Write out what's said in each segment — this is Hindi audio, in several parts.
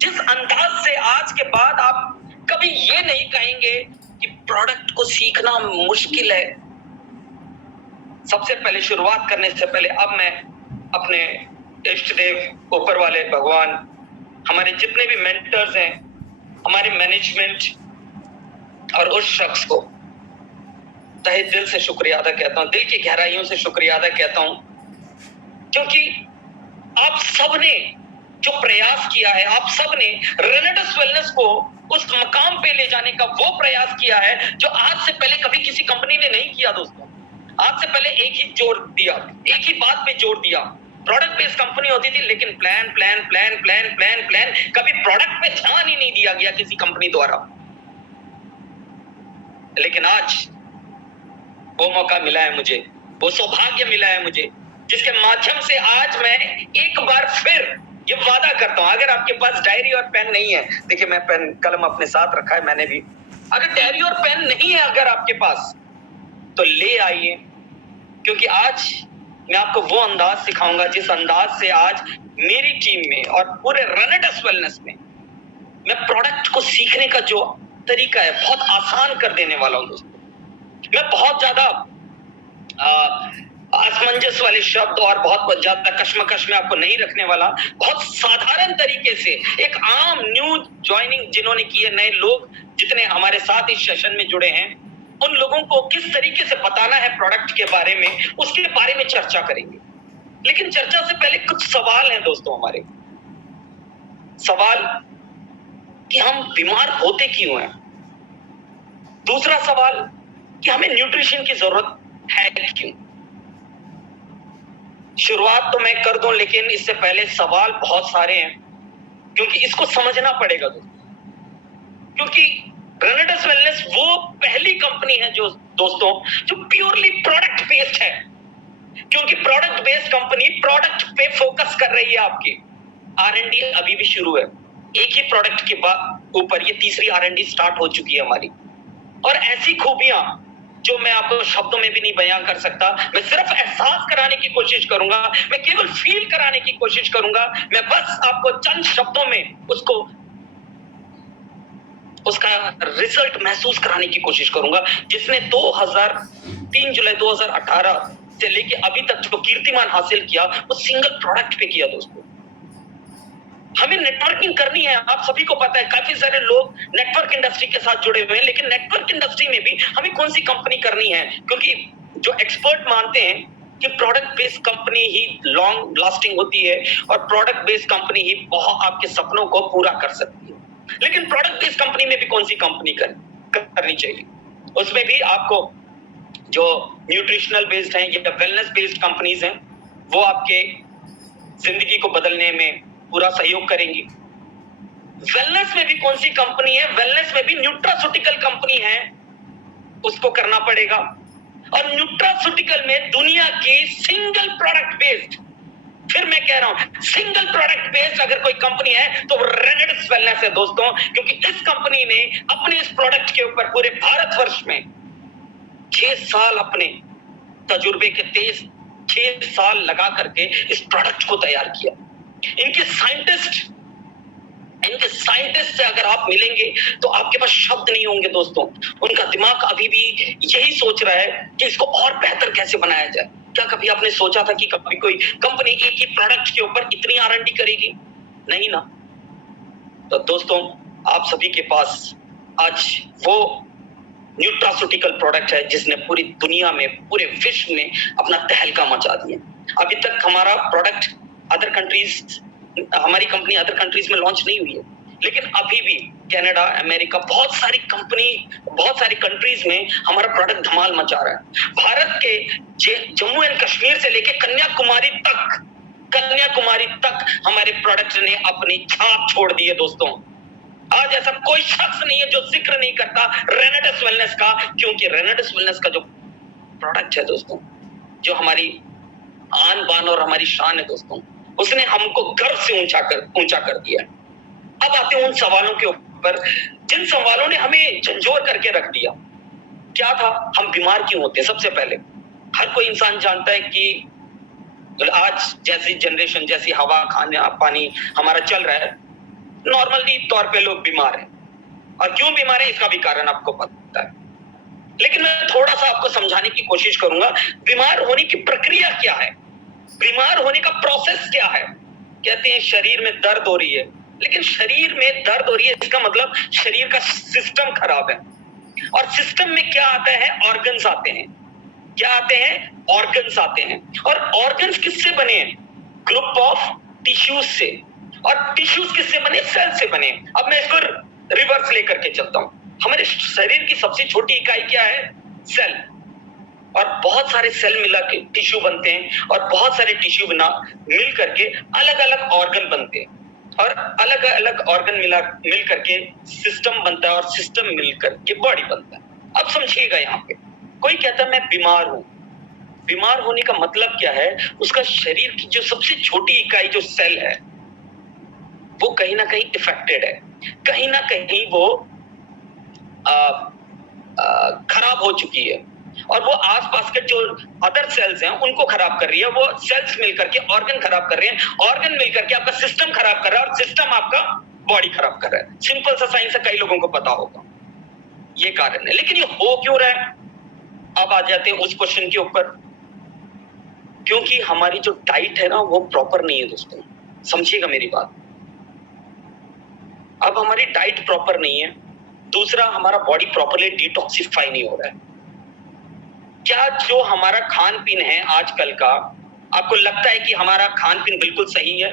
जिस अंदाज से आज के बाद आप कभी ये नहीं कहेंगे कि प्रोडक्ट को सीखना मुश्किल है। सबसे पहले शुरुआत करने से पहले अब मैं अपने इष्ट देव, ऊपर वाले भगवान, हमारे जितने भी मेंटर्स हैं, हमारे मैनेजमेंट और उस शख्स को तहे दिल से शुक्रिया अदा कहता हूं, दिल की गहराइयों से शुक्रिया अदा कहता हूं, क्योंकि आप सबने जो प्रयास किया है, आप सबने रेनेडस वेलनेस को उस मकाम पे ले जाने का वो प्रयास किया है जो आज से पहले कभी किसी कंपनी ने नहीं किया। दोस्तों, आज से पहले एक ही जोर दिया, एक ही बात पे जोर दिया। प्रोडक्ट बेस्ड कंपनी होती थी, लेकिन plan plan plan plan plan plan कभी प्रोडक्ट पे ध्यान ही नहीं दिया गया किसी कंपनी द्वारा। लेकिन आज वो मौका मिला है मुझे, वो सौभाग्य मिला है मुझे, जिसके माध्यम से आज मैं एक बार फिर ये वादा करता हूं। अगर आपके पास डायरी और पेन नहीं है, देखिए मैं पेन कलम अपने साथ रखा है, मैंने भी, अगर डायरी और पेन नहीं है अगर आपके पास, तो ले आइए, क्योंकि आज मैं आपको वो अंदाज सिखाऊंगा जिस अंदाज से आज मेरी टीम में और पूरे रेनेडस वेलनेस में मैं प्रोडक्ट को सीखने का जो तरीका है बहुत आसान कर देने वाला हूं। दोस्तों, मैं बहुत ज्यादा असमंजस वाले शब्द और बहुत ज्यादा कश्मकश में आपको नहीं रखने वाला। बहुत साधारण तरीके से एक आम न्यू ज्वाइनिंग जिन्होंने की है, नए लोग जितने हमारे साथ इस सेशन में जुड़े हैं, उन लोगों को किस तरीके से बताना है प्रोडक्ट के बारे में, उसके बारे में चर्चा करेंगे। लेकिन चर्चा से पहले कुछ सवाल हैं दोस्तों हमारे। सवाल कि हम बीमार होते क्यों हैं। दूसरा सवाल कि हमें न्यूट्रिशन की जरूरत है क्यों। शुरुआत तो मैं कर दूं, लेकिन इससे पहले सवाल बहुत सारे हैं, क्योंकि इसको समझना पड़ेगा क्योंकि रेनेडस वेलनेस वो पहली कंपनी है जो दोस्तों जो प्योरली प्रोडक्ट बेस्ड है। क्योंकि प्रोडक्ट बेस्ड कंपनी प्रोडक्ट पे फोकस कर रही है। आपकी R&D अभी भी शुरू है, एक ही प्रोडक्ट के बाद ऊपर ये तीसरी R&D स्टार्ट हो चुकी है हमारी। और ऐसी खूबियां जो मैं आपको शब्दों में भी नहीं बयां कर सकता, मैं सिर्फ एहसास कराने की कोशिश करूंगा, मैं केवल फील कराने की कोशिश करूंगा, मैं बस आपको चंद शब्दों में उसका रिजल्ट महसूस कराने की कोशिश करूंगा, जिसने 3 जुलाई 2018 से लेके अभी तक जो कीर्तिमान हासिल किया वो सिंगल प्रोडक्ट पे किया। दोस्तों, हमें नेटवर्किंग करनी है। आप सभी को पता है काफी सारे लोग नेटवर्क इंडस्ट्री के साथ जुड़े हुए हैं, लेकिन नेटवर्क इंडस्ट्री में भी हमें कौन सी कंपनी करनी है, क्योंकि जो एक्सपर्ट मानते हैं कि प्रोडक्ट बेस्ड कंपनी ही लॉन्ग लास्टिंग होती है और प्रोडक्ट बेस्ड कंपनी ही बहुत आपके सपनों को पूरा कर सकती है। लेकिन प्रोडक्ट बेस्ड कंपनी में भी कौन सी कंपनी करनी चाहिए, उसमें भी आपको जो न्यूट्रिशनल बेस्ड हैं या वेलनेस बेस्ड कंपनीज हैं वो आपके जिंदगी को बदलने में पूरा सहयोग करेंगी। वेलनेस में भी कौन सी कंपनी है, वेलनेस में भी न्यूट्रास्यूटिकल कंपनी है, उसको करना पड़ेगा। और न्यूट्रास्यूटिकल में दुनिया की सिंगल प्रोडक्ट बेस्ड, फिर मैं कह रहा हूं सिंगल प्रोडक्ट बेस्ड अगर कोई कंपनी है तो रेनेडस वेलनेस है दोस्तों, क्योंकि इस कंपनी ने अपने इस प्रोडक्ट के ऊपर पूरे भारतवर्ष में 6 साल अपने तजुर्बे के तेज 6 साल लगा करके इस प्रोडक्ट को तैयार किया। इनके साइंटिस्ट से अगर आप मिलेंगे तो आपके पास शब्द नहीं होंगे दोस्तों। उनका दिमाग अभी भी यही सोच रहा है कि इसको और बेहतर कैसे बनाया जाए। क्या कभी आपने सोचा था कि कभी कोई कंपनी एक ही प्रोडक्ट के ऊपर इतनी R&D करेगी? नहीं ना। तो दोस्तों, आप सभी के पास आज वो न्यूट्रास्यूटिकल प्रोडक्ट है जिसने पूरी दुनिया में, पूरे विश्व में अपना तहलका मचा दिया। अभी तक हमारा प्रोडक्ट हमारी कंपनी अदर कंट्रीज में लॉन्च नहीं हुई है, लेकिन अभी भी कनाडा, अमेरिका, बहुत सारी कंट्रीज में हमारा प्रोडक्ट धमाल मचा रहा है। भारत के जम्मू एंड कश्मीर से लेके कन्याकुमारी तक हमारे प्रोडक्ट ने अपनी छाप छोड़ दी है। दोस्तों, आज ऐसा कोई शख्स नहीं है जो जिक्र नहीं करता रेनेडस वेलनेस का, क्योंकि रेनेडस वेलनेस का जो प्रोडक्ट है दोस्तों, जो हमारी आन बान और हमारी शान है दोस्तों, उसने हमको गर्व से ऊंचा कर दिया। अब आते हैं उन सवालों के ऊपर जिन सवालों ने हमें झंझोर करके रख दिया। क्या था, हम बीमार क्यों होते हैं? सबसे पहले हर कोई इंसान जानता है कि आज जैसी जनरेशन, जैसी हवा, खाना, पानी हमारा चल रहा है, नॉर्मली तौर पे लोग बीमार हैं, और क्यों बीमार है इसका भी कारण आपको पता है, लेकिन मैं थोड़ा सा आपको समझाने की कोशिश करूंगा बीमार होने की प्रक्रिया क्या है, बीमार होने का प्रोसेस क्या है। कहते हैं शरीर में दर्द हो रही है, लेकिन शरीर में दर्द हो रही है इसका मतलब शरीर का सिस्टम खराब है। और सिस्टम में क्या आता है, ऑर्गन्स आते हैं। क्या आते हैं, ऑर्गन्स आते हैं। और ऑर्गन्स किससे बने हैं, ग्रुप ऑफ टिश्यूज से। और टिश्यूज किससे बने, सेल से बने। अब मैं इसको रिवर्स लेकर के चलता हूं। हमारे शरीर की सबसे छोटी इकाई क्या है, सेल। और बहुत सारे सेल मिला के टिश्यू बनते हैं, और बहुत सारे टिश्यू बना मिल करके अलग अलग ऑर्गन बनते हैं, और अलग अलग ऑर्गन मिल करके सिस्टम बनता है, और सिस्टम मिल करके बॉडी बनता है। अब समझिएगा, यहाँ पे कोई कहता है मैं बीमार हूं, बीमार होने का मतलब क्या है, उसका शरीर की जो सबसे छोटी इकाई जो सेल है वो कहीं ना कहीं इफेक्टेड है, कहीं ना कहीं वो खराब हो चुकी है, और वो आसपास के जो अदर सेल्स हैं उनको खराब कर रही है। वो सेल्स मिलकर के ऑर्गन खराब कर रहे हैं, ऑर्गन मिलकर के आपका सिस्टम खराब कर रहा है, और सिस्टम आपका बॉडी खराब कर रहा है। सिंपल सा साइंस है, कई लोगों को पता होगा ये कारण है। लेकिन ये हो क्यों रहा है, अब आ जाते हैं उस क्वेश्चन के ऊपर। क्योंकि हमारी जो डाइट है ना वो प्रॉपर नहीं है दोस्तों, समझिएगा मेरी बात। अब हमारी डाइट प्रॉपर नहीं है, दूसरा हमारा बॉडी प्रॉपरली डिटॉक्सिफाई नहीं हो रहा है। क्या जो हमारा खान पीन है आजकल का, आपको लगता है कि हमारा खान पीन बिल्कुल सही है?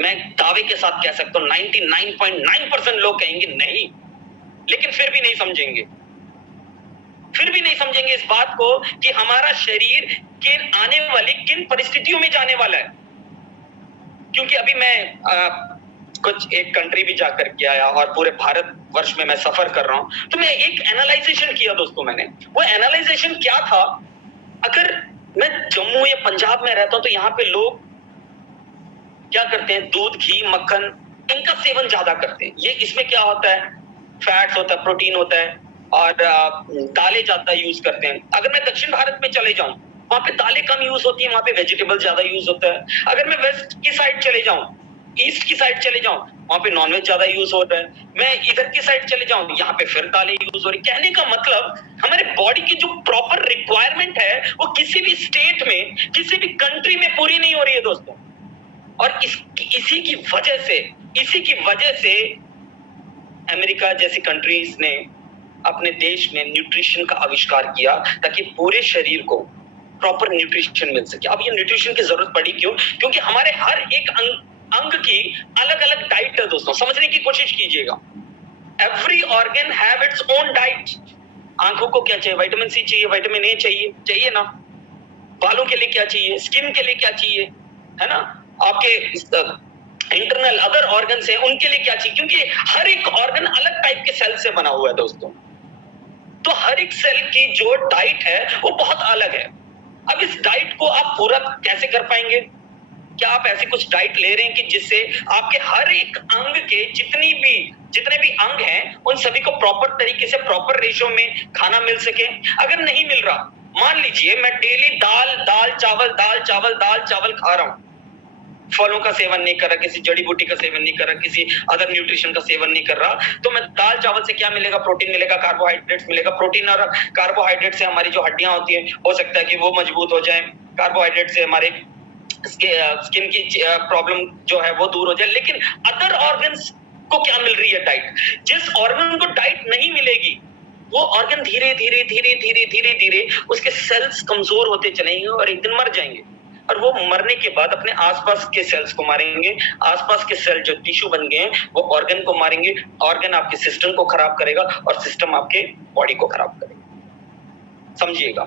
मैं दावे के साथ कह सकता हूं 99.9% लोग कहेंगे नहीं, लेकिन फिर भी नहीं समझेंगे, फिर भी नहीं समझेंगे इस बात को कि हमारा शरीर किन आने वाली किन परिस्थितियों में जाने वाला है। क्योंकि अभी मैं कुछ एक कंट्री भी जाकर के आया, और पूरे भारत वर्ष में मैं सफर कर रहा हूं, तो मैं एक एनालाइजेशन किया दोस्तों। मैंने वो एनालाइजेशन क्या था, अगर मैं जम्मू या पंजाब में रहता हूं तो यहाँ पे लोग क्या करते हैं, दूध, घी, मक्खन इनका सेवन ज्यादा करते हैं। ये इसमें क्या होता है, फैट्स होता है, प्रोटीन होता है, और दालें ज्यादा यूज करते हैं। अगर मैं दक्षिण भारत में चले जाऊं, वहां पे दालें कम यूज होती है, वहां पे वेजिटेबल ज्यादा यूज होता है। अगर मैं वेस्ट की साइड चले जाऊं, ईस्ट की साइड चले जाऊं, वहां पे नॉनवेज ज्यादा यूज होता है। मैं इधर की साइड चले जाऊं, यहाँ पे फिर दालें यूज हो रही। कहने का मतलब हमारे बॉडी की जो प्रॉपर रिक्वायरमेंट है वो किसी भी स्टेट में, किसी भी कंट्री में पूरी नहीं हो रही है दोस्तों। और इसी की वजह से अमेरिका जैसी कंट्रीज ने अपने देश में न्यूट्रिशन का आविष्कार किया, ताकि पूरे शरीर को प्रॉपर न्यूट्रिशन मिल सके। अब ये न्यूट्रिशन की जरूरत पड़ी क्यों, क्योंकि हमारे हर एक अंग की अलग अलग डाइट है दोस्तों, समझने की कोशिश कीजिएगा। Every organ have its own diet. आंखों को क्या चाहिए, विटामिन सी चाहिए, विटामिन ए चाहिए ना। बालों के लिए क्या चाहिए, स्किन के लिए क्या चाहिए, है ना। आपके इंटरनल अदर ऑर्गन्स हैं उनके लिए क्या चाहिए, क्योंकि हर एक ऑर्गन अलग टाइप के सेल से बना हुआ है दोस्तों। तो हर एक सेल की जो डाइट है वो बहुत अलग है। अब इस डाइट को आप पूरा कैसे कर पाएंगे? क्या आप ऐसी कुछ डाइट ले रहे हैं कि जिससे आपके हर एक अंग के जितने भी अंग हैं उन सभी को प्रॉपर तरीके से, प्रॉपर रेशियो में खाना मिल सके? अगर नहीं मिल रहा, मान लीजिए मैं डेली दाल चावल खा रहा हूं, फलों का सेवन नहीं कर रहा, किसी जड़ी बूटी का सेवन नहीं कर रहा, किसी अदर न्यूट्रिशन का सेवन नहीं कर रहा, तो मैं दाल चावल से क्या मिलेगा, प्रोटीन मिलेगा, कार्बोहाइड्रेट्स मिलेगा। प्रोटीन और कार्बोहाइड्रेट से हमारी जो हड्डियां होती हैं हो सकता है कि वो मजबूत हो जाए, कार्बोहाइड्रेट से हमारे स्किन की प्रॉब्लम जो है वो दूर हो जाए। लेकिन अदर ऑर्गन्स को क्या मिल रही है डाइट? जिस ऑर्गन को डाइट नहीं मिलेगी वो ऑर्गन धीरे धीरे उसके सेल्स कमजोर होते चलेंगे और एक दिन मर जाएंगे, और वो मरने के बाद अपने आसपास के सेल्स को मारेंगे। आसपास के सेल जो टिश्यू बन गए हैं वो ऑर्गन को मारेंगे, ऑर्गन आपके सिस्टम को खराब करेगा, और सिस्टम आपके बॉडी को खराब करेगा। समझिएगा,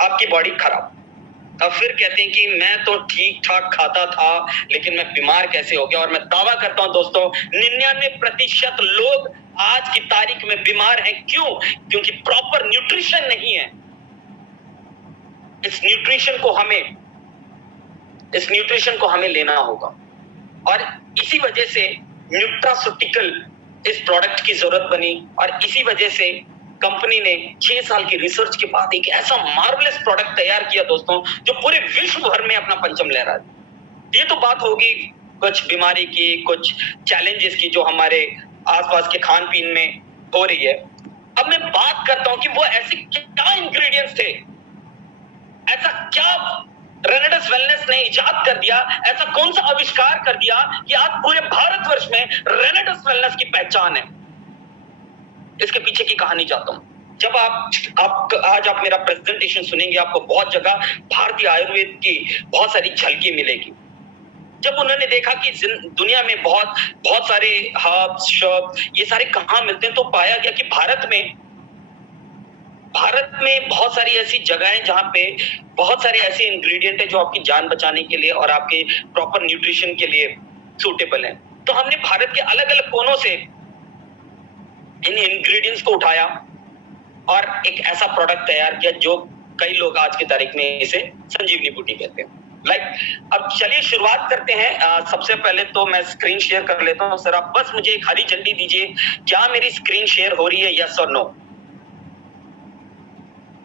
आपकी बॉडी खराब। अब फिर कहते हैं कि मैं तो ठीक ठाक खाता था लेकिन मैं बीमार कैसे हो गया? और मैं दावा करता हूं दोस्तों 99% लोग आज की तारीख में बीमार हैं। क्यों? क्योंकि प्रॉपर न्यूट्रिशन नहीं है। इस न्यूट्रिशन को हमें लेना होगा, और इसी वजह से न्यूट्रास्यूटिकल इस प्रोडक्ट की जरूरत बनी, और इसी वजह से कंपनी ने 6 साल की रिसर्च के बाद एक ऐसा मार्वलेस प्रोडक्ट तैयार किया दोस्तों, जो पूरे विश्व भर में अपना पंचम लहरा है। ये तो बात होगी कुछ बीमारी की, कुछ चैलेंजेस की जो हमारे आसपास के खान पीन में हो रही है। अब मैं बात करता हूं कि वो ऐसे क्या इंग्रेडिएंट्स थे, ऐसा क्या रेनेडस वेलनेस ने इजाद कर दिया, ऐसा कौन सा आविष्कार कर दिया कि आज पूरे भारतवर्ष में रेनेडस वेलनेस की पहचान है। इसके पीछे की कहानी चाहता हूं। जब आप आज आप मेरा प्रेजेंटेशन सुनेंगे, आपको बहुत जगह भारतीय आयुर्वेद की बहुत सारी झलकी मिलेगी। जब उन्होंने देखा कि दुनिया में बहुत सारे हर्ब्स, शर्ब्स, ये सारे कहां मिलते हैं, तो पाया गया कि भारत में बहुत सारी ऐसी जगह हैं जहां पे बहुत सारे ऐसे इंग्रेडिएंट है जो आपकी जान बचाने के लिए और आपके प्रॉपर न्यूट्रिशन के लिए सूटेबल है। तो हमने भारत के अलग अलग कोनों से इन इंग्रेडिएंट्स को उठाया और एक ऐसा प्रोडक्ट तैयार किया जो कई लोग आज की तारीख में इसे संजीवनी बूटी कहते हैं। अब चलिए शुरुआत करते हैं। सबसे पहले तो मैं स्क्रीन शेयर कर लेता हूं। सर आप बस मुझे एक हरी झंडी दीजिए, क्या मेरी स्क्रीन शेयर हो रही है, यस और नो?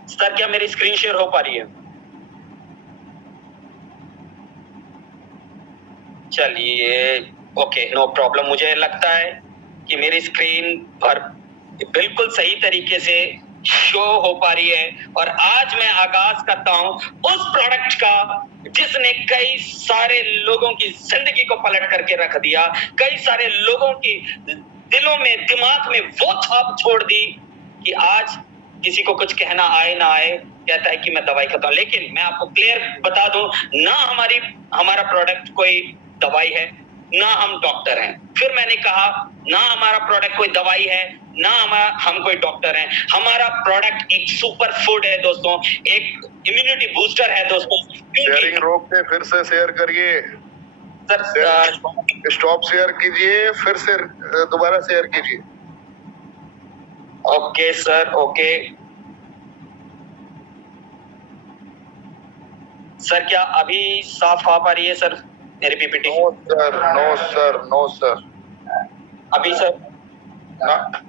सर क्या मेरी स्क्रीन शेयर हो पा रही है? चलिए ओके, नो प्रॉब्लम। मुझे लगता है कि मेरी स्क्रीन पर बिल्कुल सही तरीके से शो हो पा रही है और आज मैं आगाज करता हूं उस प्रोडक्ट का जिसने कई सारे लोगों की जिंदगी को पलट करके रख दिया, कई सारे लोगों की दिलों में, दिमाग में वो छाप छोड़ दी कि आज किसी को कुछ कहना आए ना आए, कहता है कि मैं दवाई खाता हूं। लेकिन मैं आपको क्लियर बता दूं, ना हमारा प्रोडक्ट कोई दवाई है, ना हम डॉक्टर हैं। फिर मैंने कहा, ना हमारा प्रोडक्ट कोई दवाई है, ना हम कोई डॉक्टर हैं। हमारा प्रोडक्ट एक सुपर फूड है दोस्तों, एक इम्यूनिटी बूस्टर है दोस्तों। शेयरिंग रोक के फिर से शेयर करिए सर, स्टॉप शेयर कीजिए, फिर से दोबारा शेयर कीजिए। ओके सर, ओके सर, क्या अभी साफ आ पा रही है सर मेरी PPT? No sir, no sir, no sir. अभी सर ना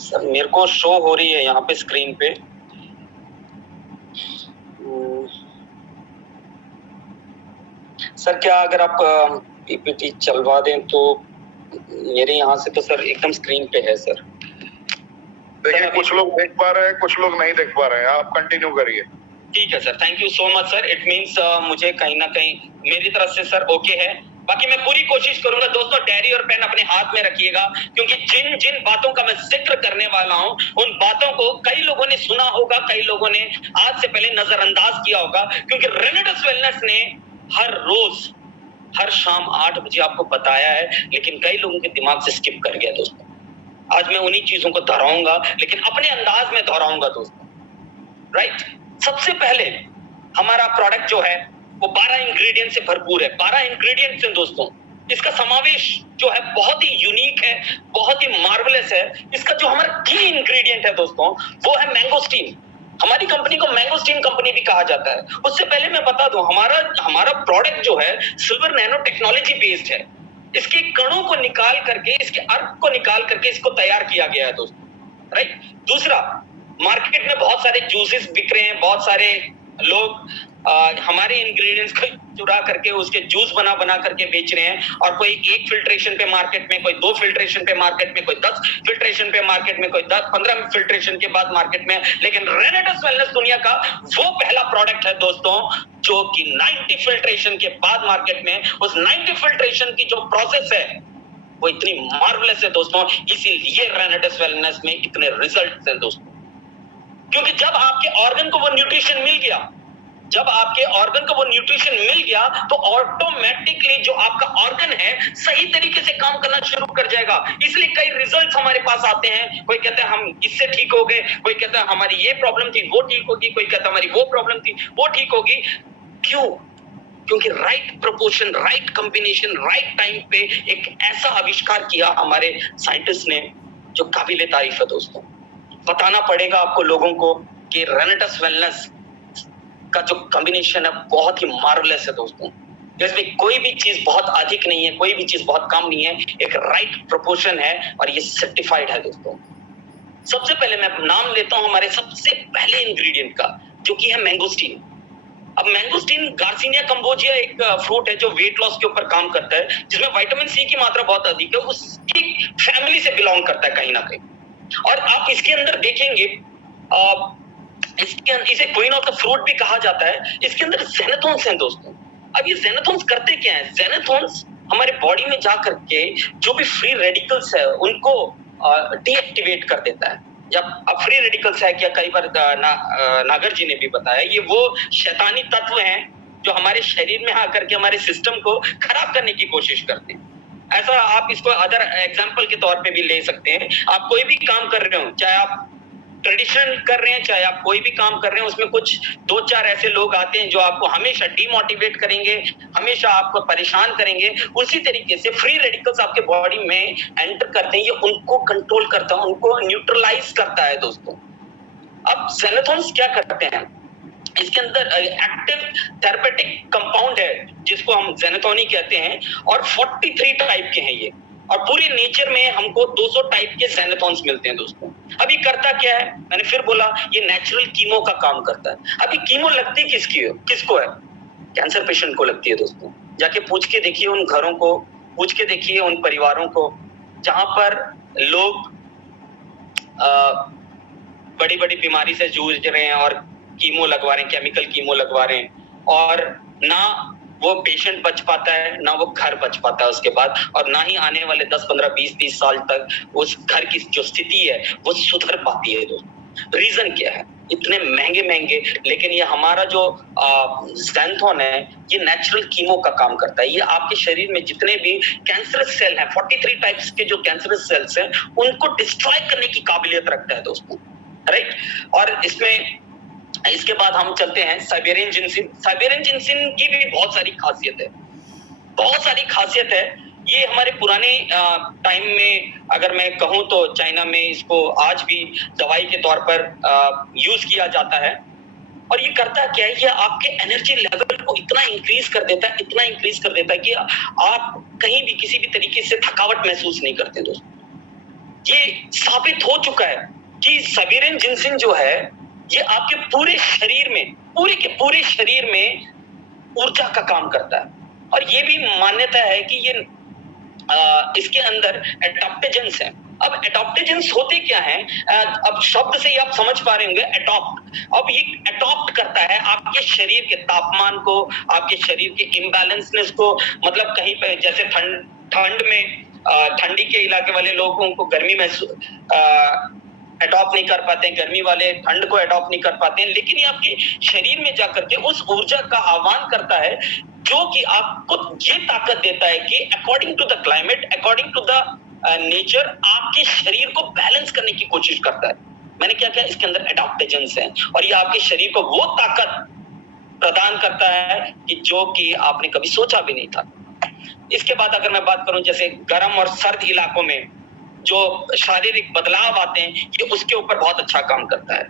सर मेरे को शो हो रही है यहाँ पे स्क्रीन पे। सर क्या अगर आप पीपीटी चलवा दें तो मेरे यहाँ से तो सर एकदम स्क्रीन पे है सर। देखिए कुछ लोग देख पा रहे हैं, कुछ लोग नहीं देख पा रहे हैं। आप कंटिन्यू करिए। ठीक है sir, thank you so much sir. It means मुझे कहीं ना कहीं मेरी तरफ से सर ओके है। बाकी मैं पूरी कोशिश करूंगा दोस्तों, डायरी और पेन अपने हाथ में रखिएगा, क्योंकि जिन जिन बातों का मैं जिक्र करने वाला हूं उन बातों को कई लोगों ने सुना होगा, कई लोगों ने आज से पहले नजरअंदाज किया होगा, क्योंकि रेनेडस वेलनेस ने हर रोज हर शाम 8 बजे आपको बताया है, लेकिन कई लोगों के दिमाग से स्किप कर गया दोस्तों। आज मैं उन्हीं चीजों को दोहराऊंगा, लेकिन अपने अंदाज में दोहराऊंगा दोस्तों। राइट, सबसे पहले हमारा प्रोडक्ट जो है वो 12 इंग्रेडिएंट से भरपूर है। 12 इंग्रेडिएंट्स हैं दोस्तों। इसका समावेश जो है बहुत ही यूनिक है, बहुत ही मार्वलस है। इसका जो हमारा की इंग्रेडिएंट है दोस्तों वो है मैंगोस्टीन। हमारी कंपनी को मैंगोस्टीन कंपनी भी कहा जाता है। उससे पहले मैं बता दूं, हमारा प्रोडक्ट जो है सिल्वर नैनो टेक्नोलॉजी बेस्ड है। इसके कणों को निकाल करके, इसके अर्क को निकाल करके इसको तैयार किया गया है दोस्तों। राइट, दूसरा, मार्केट में बहुत सारे जूसेस बिक रहे हैं, बहुत सारे लोग हमारे इंग्रेडिएंट्स को चुरा करके उसके जूस बना करके बेच रहे हैं, और कोई 1 फिल्ट्रेशन पे मार्केट में, कोई 2 फिल्ट्रेशन पे मार्केट में, कोई 10 फिल्ट्रेशन पे मार्केट में, कोई 10-15 फिल्ट्रेशन के बाद मार्केट में। लेकिन रेनेडस वेलनेस दुनिया का वो पहला प्रोडक्ट है दोस्तों जो कि 90 फिल्ट्रेशन के बाद मार्केट में, उस 90 फिल्ट्रेशन की जो प्रोसेस है वो इतनी मार्वलस है दोस्तों। इसीलिए रेनेडस वेलनेस में इतने रिजल्ट्स हैं दोस्तों, क्योंकि जब आपके ऑर्गन को वो न्यूट्रिशन मिल गया, जब आपके ऑर्गन को वो न्यूट्रिशन मिल गया तो ऑटोमेटिकली जो आपका ऑर्गन है सही तरीके से काम करना शुरू कर जाएगा। इसलिए कई रिजल्ट्स हमारे पास आते हैं। कोई कहता है हम इससे ठीक हो गए, कोई कहता है हमारी ये प्रॉब्लम थी वो ठीक होगी, कोई कहता है हमारी वो प्रॉब्लम थी वो ठीक होगी। क्यों? क्योंकि right proportion, right combination, right time पे एक ऐसा आविष्कार किया हमारे साइंटिस्ट ने जो काबिले तारीफ है दोस्तों। बताना पड़ेगा आपको लोगों को कि रेनेडस वेलनेस का जो कॉम्बिनेशन है बहुत ही मार्वलस है दोस्तों। इसमें कोई भी चीज बहुत अधिक नहीं है, कोई भी चीज बहुत कम नहीं है, एक राइट प्रोपोर्शन है और ये सर्टिफाइड है दोस्तों। सबसे पहले मैं नाम लेता हूं हमारे सबसे पहले इंग्रेडिएंट का, जो कि है मैंगोस्टीन। अब मैंगोस्टीन गार्सिनिया कंबोजिया एक फ्रूट है जो वेट लॉस के ऊपर काम करता है, जिसमें विटामिन सी की मात्रा बहुत अधिक है, उसकी फैमिली से बिलोंग करता है कहीं ना कहीं। और आप इसके अंदर देखेंगे इसे क्वीन ऑफ द फ्रूट भी कहा जाता है। इसके अंदर जेनेथोन्स हैं दोस्तों। अब ये जेनेथोन्स करते क्या है? जेनेथोन्स हमारे बॉडी में जा करके जो भी फ्री रेडिकल्स है उनको डीएक्टिवेट कर देता है। जब अब फ्री रेडिकल्स है क्या, कई बार नागर जी ने भी बताया, ये वो शैतानी तत्व हैं जो हमारे शरीर में आकर के हमारे सिस्टम को खराब करने की कोशिश करते हैं। ऐसा आप इसको अदर एग्जाम्पल के तौर पे भी ले सकते हैं। आप कोई भी काम कर रहे हो, चाहे आप ट्रेडिशन कर रहे हैं, चाहे आप कोई भी काम कर रहे हैं, उसमें कुछ 2-4 ऐसे लोग आते हैं जो आपको हमेशा डीमोटिवेट करेंगे, हमेशा आपको परेशान करेंगे। उसी तरीके से फ्री रेडिकल्स आपके बॉडी में एंटर करते हैं, ये उनको कंट्रोल करता है, उनको न्यूट्रलाइज करता है दोस्तों। अब जेनेथोन्स क्या करते हैं? इसके अंदर एक्टिव थेरेपेटिक कंपाउंड है जिसको हम जेनेथोनी कहते हैं, और 43 टाइप के हैं ये, और पूरे नेचर में हमको 200 टाइप के जेनेथोन्स मिलते हैं दोस्तों। अभी करता क्या है? मैंने फिर बोला, ये नेचुरल कीमो का काम करता है। अभी कीमो लगती किसको है? कैंसर पेशेंट को लगती है दोस्तों। जाके पूछ के देखिए उन घरों को, पूछ के देखिए उन परिवारों को जहां पर लोग बड़ी बड़ी बीमारी से जूझ रहे हैं और कीमो लगवा रहे हैं, केमिकल कीमो लगवा रहे हैं, और ना वो पेशेंट बच पाता है, ना वो घर बच पाता है उसके बाद, और ना ही आने वाले 10, 15, 20, 30 साल तक उस घर की जो स्थिति है वो सुधर पाती है दोस्तों। रीजन क्या है? इतने महंगे, लेकिन ये हमारा जो ज़ैंथोन है, ये नेचुरल कीमो का काम करता है। ये आपके शरीर में जितने भी कैंसरस सेल हैं, 43 टाइप्स के जो कैंसरस सेल्स हैं, उनको डिस्ट्रॉय करने की काबिलियत रखता है दोस्तों, राइट? और इसके बाद हम चलते हैं साइबेरियन जिनसिन। साइबेरियन जिनसिन की भी बहुत सारी खासियत है। ये हमारे पुराने टाइम में अगर मैं कहूं तो चाइना में इसको आज भी दवाई के तौर पर यूज किया जाता है। और ये करता क्या है? ये आपके एनर्जी लेवल को इतना इंक्रीज कर देता है कि आप कहीं भी किसी भी तरीके से थकावट महसूस नहीं करते दोस्तों। ये साबित हो चुका है कि साइबेरियन जिनसिन जो है, ये आपके पूरे शरीर में ऊर्जा का काम करता है। और ये भी मान्यता है कि ये इसके अंदर एडॉप्टेजेंस हैं। अब एडॉप्टेजेंस होते क्या हैं? अब शब्द से ही आप समझ पा रहे होंगे, एडॉप्ट। अब ये एडॉप्ट करता है आपके शरीर के तापमान को, आपके शरीर के इम्बैलेंसनेस को। मतलब कहीं पे जैसे ठंड में ठंडी के इलाके वाले लोगों को गर्मी महसूस अडॉप्ट नहीं कर पाते हैं, गर्मी वाले ठंड को अडॉप्ट नहीं कर पाते हैं, लेकिन ये आपके शरीर में जाकर के उस ऊर्जा का आह्वान करता है जो कि आपको ये ताकत देता है कि according to the climate, according to the nature, आपके शरीर को बैलेंस करने की कोशिश करता है। मैंने क्या किया? इसके अंदर एडॉप्टेजेंस हैं, और ये आपके शरीर को वो ताकत प्रदान करता है कि जो कि आपने कभी सोचा भी नहीं था। इसके बाद अगर मैं बात करूं, जैसे गर्म और सर्द इलाकों में जो शारीरिक बदलाव आते हैं, ये उसके ऊपर बहुत अच्छा काम करता है।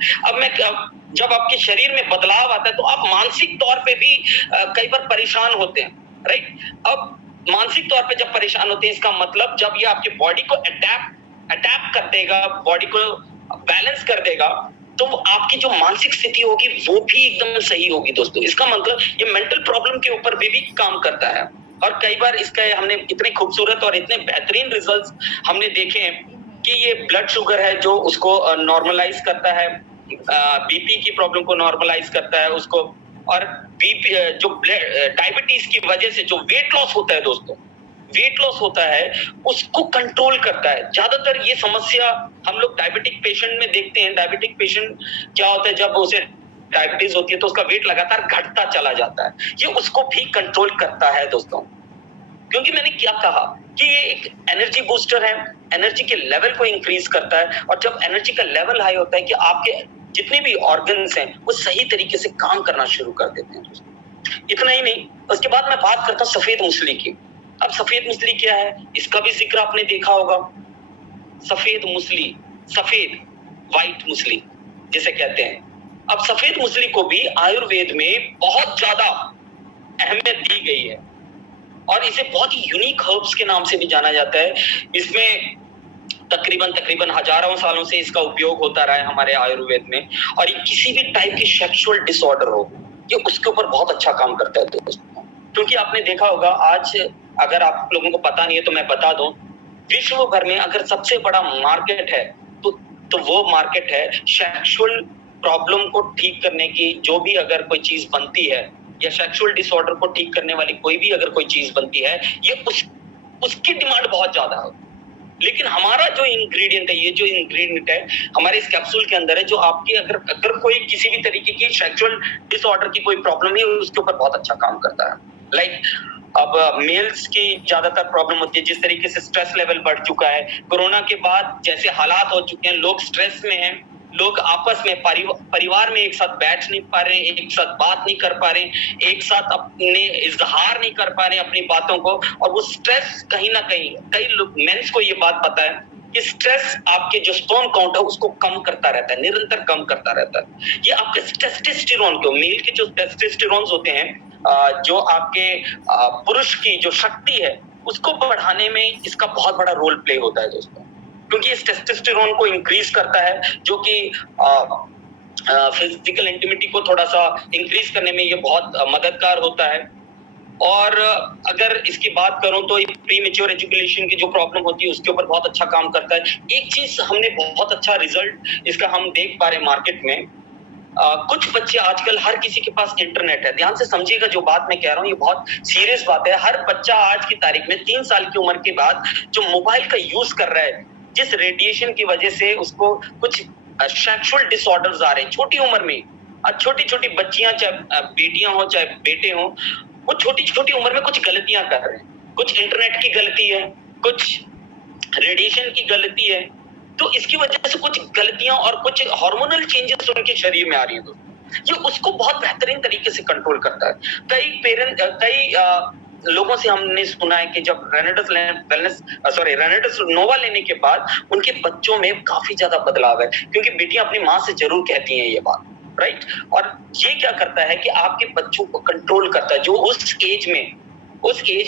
जब आपके शरीर में बदलाव आता है तो आप मानसिक तौर पे भी कई बार परेशान होते हैं, राइट? अब मानसिक तौर पे जब परेशान होते हैं, इसका मतलब जब ये आपके बॉडी को अडैप्ट कर देगा, बॉडी को बैलेंस कर देगा, तो आपकी जो मानसिक स्थिति होगी वो भी एकदम सही होगी दोस्तों। इसका मतलब ये मेंटल प्रॉब्लम के ऊपर भी काम करता है। और कई बार इसका हमने इतने खूबसूरत और इतने बेहतरीन रिजल्ट्स हमने देखे हैं कि ये ब्लड शुगर है जो उसको नॉर्मलाइज करता है, बीपी की प्रॉब्लम को नॉर्मलाइज करता है उसको, और बीपी जो डायबिटीज की वजह से जो वेट लॉस होता है दोस्तों, वेट लॉस होता है उसको कंट्रोल करता है। ज्यादातर ये समस्या हम लोग डायबिटिक पेशेंट में देखते हैं। डायबिटिक पेशेंट क्या होता है, जब उसे डायबिटीज होती है तो उसका वेट लगातार घटता चला जाता है, ये उसको भी कंट्रोल करता है दोस्तों। क्योंकि मैंने क्या कहा कि ये एक एनर्जी बूस्टर है, एनर्जी के लेवल को इंक्रीज करता है, और जब एनर्जी का लेवल हाई होता है कि आपके जितने भी ऑर्गन्स हैं वो सही तरीके से काम करना शुरू कर देते हैं दोस्तों। इतना ही नहीं, उसके बाद मैं बात करता हूँ सफेद मूसली की। अब सफेद मूसली क्या है, इसका भी जिक्र आपने देखा होगा। सफेद मूसली, सफेद व्हाइट मूसली जिसे कहते हैं। अब सफेद मूसली को भी आयुर्वेद में बहुत ज्यादा अहमियत दी गई है, और इसे बहुत ही यूनिक हर्ब्स के नाम से भी जाना जाता है। इसमें तकरीबन हजारों सालों से इसका उपयोग होता रहा है हमारे आयुर्वेद में। और ये किसी भी टाइप के सेक्सुअल डिसऑर्डर हो, ये उसके ऊपर बहुत अच्छा काम करता है दोस्तों। क्योंकि आपने देखा होगा आज, अगर आप लोगों को पता नहीं है तो मैं बता दूं, विश्व भर में अगर सबसे बड़ा मार्केट है तो वो मार्केट है सेक्सुअल प्रॉब्लम को ठीक करने की। जो भी अगर कोई चीज बनती है या सेक्सुअल डिसऑर्डर को ठीक करने वाली कोई भी अगर कोई चीज बनती है, ये उसकी डिमांड बहुत ज्यादा है। लेकिन हमारा जो इंग्रेडिएंट है, ये जो इंग्रेडिएंट है हमारे इस कैप्सूल के अंदर है, जो आपकी अगर कोई किसी भी तरीके की सेक्सुअल डिसऑर्डर की कोई प्रॉब्लम है, उसके ऊपर बहुत अच्छा काम करता है। लाइक अब मेल्स की ज्यादातर प्रॉब्लम होती है, जिस तरीके से स्ट्रेस लेवल बढ़ चुका है कोरोना के बाद, जैसे हालात हो चुके हैं, लोग स्ट्रेस में हैं, लोग आपस में परिवार में एक साथ बैठ नहीं पा रहे, एक साथ बात नहीं कर पा रहे, एक साथ अपने इजहार नहीं कर पा रहे अपनी बातों को, और वो स्ट्रेस कहीं ना कहीं, कई लोग मेंस को ये बात पता है कि स्ट्रेस आपके जो स्पर्म काउंट है उसको कम करता रहता है, निरंतर कम करता रहता है। ये आपके टेस्टोस्टेरोन को, मेल के जो टेस्टोस्टेरोन होते हैं, जो आपके पुरुष की जो शक्ति है उसको बढ़ाने में इसका बहुत बड़ा रोल प्ले होता है दोस्तों। क्योंकि इस टेस्टोस्टेरोन को इंक्रीज करता है, जो कि फिजिकल इंटिमिटी को थोड़ा सा इंक्रीज करने में ये बहुत मददगार होता है। और अगर इसकी बात करूं तो प्रीमेच्योर एजुकेशन की जो प्रॉब्लम होती है उसके ऊपर बहुत अच्छा काम करता है। एक चीज हमने बहुत अच्छा रिजल्ट इसका हम देख पा रहे मार्केट में, कुछ बच्चे आजकल, हर किसी के पास इंटरनेट है। ध्यान से समझिएगा जो बात मैं कह रहा हूँ, ये बहुत सीरियस बात है। हर बच्चा आज की तारीख में 3 साल की उम्र के बाद जो मोबाइल का यूज कर रहा है, जिस रेडिएशन की वजह से उसको कुछ सेक्सुअल डिसऑर्डर्स आ रहे हैं छोटी उम्र में। छोटी छोटी बच्चियां, चाहे बेटियां हो चाहे बेटे हो, वो छोटी छोटी उम्र में कुछ गलतियां कर रहे हैं। कुछ इंटरनेट की गलती है, कुछ रेडिएशन की गलती है, तो इसकी वजह से कुछ गलतियां और कुछ हार्मोनल चेंजेस उनके शरीर में आ रही है दोस्तों। ये उसको बहुत बेहतरीन तरीके से कंट्रोल करता है। कई लोगों से हमने सुना है कि जब रेनेडस नोवा लेने के बाद उनके बच्चों में काफी ज्यादा बदलाव है, क्योंकि बेटियां अपनी माँ से जरूर कहती हैं ये बात, राइट। और ये क्या करता है कि आपके बच्चों को कंट्रोल करता है, जो उस एज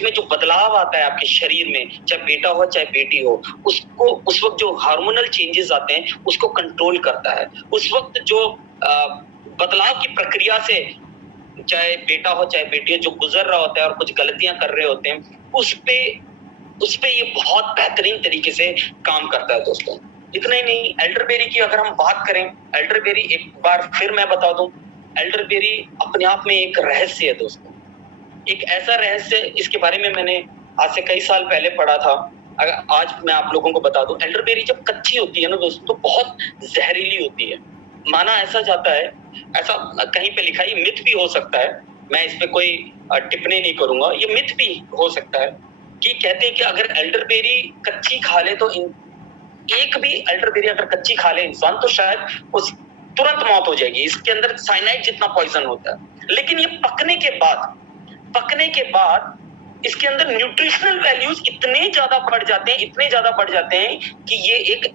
में जो बदलाव आता है आपके शरीर में, चाहे बेटा हो चाहे बेटी हो, उसको उस वक्त जो हार्मोनल चेंजेस आते हैं उसको कंट्रोल करता है। उस वक्त जो बदलाव की प्रक्रिया से, चाहे बेटा हो चाहे बेटी हो, जो गुजर रहा होता है और कुछ गलतियां कर रहे होते हैं, उस पे ये बहुत बेहतरीन तरीके से काम करता है दोस्तों। इतना ही नहीं, एल्डरबेरी की अगर हम बात करें, एल्डरबेरी, एक बार फिर मैं बता दूं, एल्डरबेरी अपने आप में एक रहस्य है दोस्तों। एक ऐसा रहस्य, इसके बारे में मैंने आज से कई साल पहले पढ़ा था। अगर आज मैं आप लोगों को बता दूं, एल्डरबेरी जब कच्ची होती है ना दोस्तों, तो बहुत जहरीली होती है। माना ऐसा जाता है, ऐसा कहीं पे लिखा है, मिथ भी हो सकता है, मैं इस पे कोई टिप्पणी नहीं करूंगा, ये मिथ भी हो सकता है कि कहते हैं कि अगर एल्डरबेरी कच्ची खा ले तो एक भी एल्डरबेरी अगर कच्ची खा ले इंसान, तो शायद उस तुरंत मौत हो जाएगी। इसके अंदर साइनाइड जितना पॉइजन होता है। लेकिन ये पकने के बाद इसके अंदर न्यूट्रिशनल वैल्यूज इतने ज्यादा बढ़ जाते हैं कि ये एक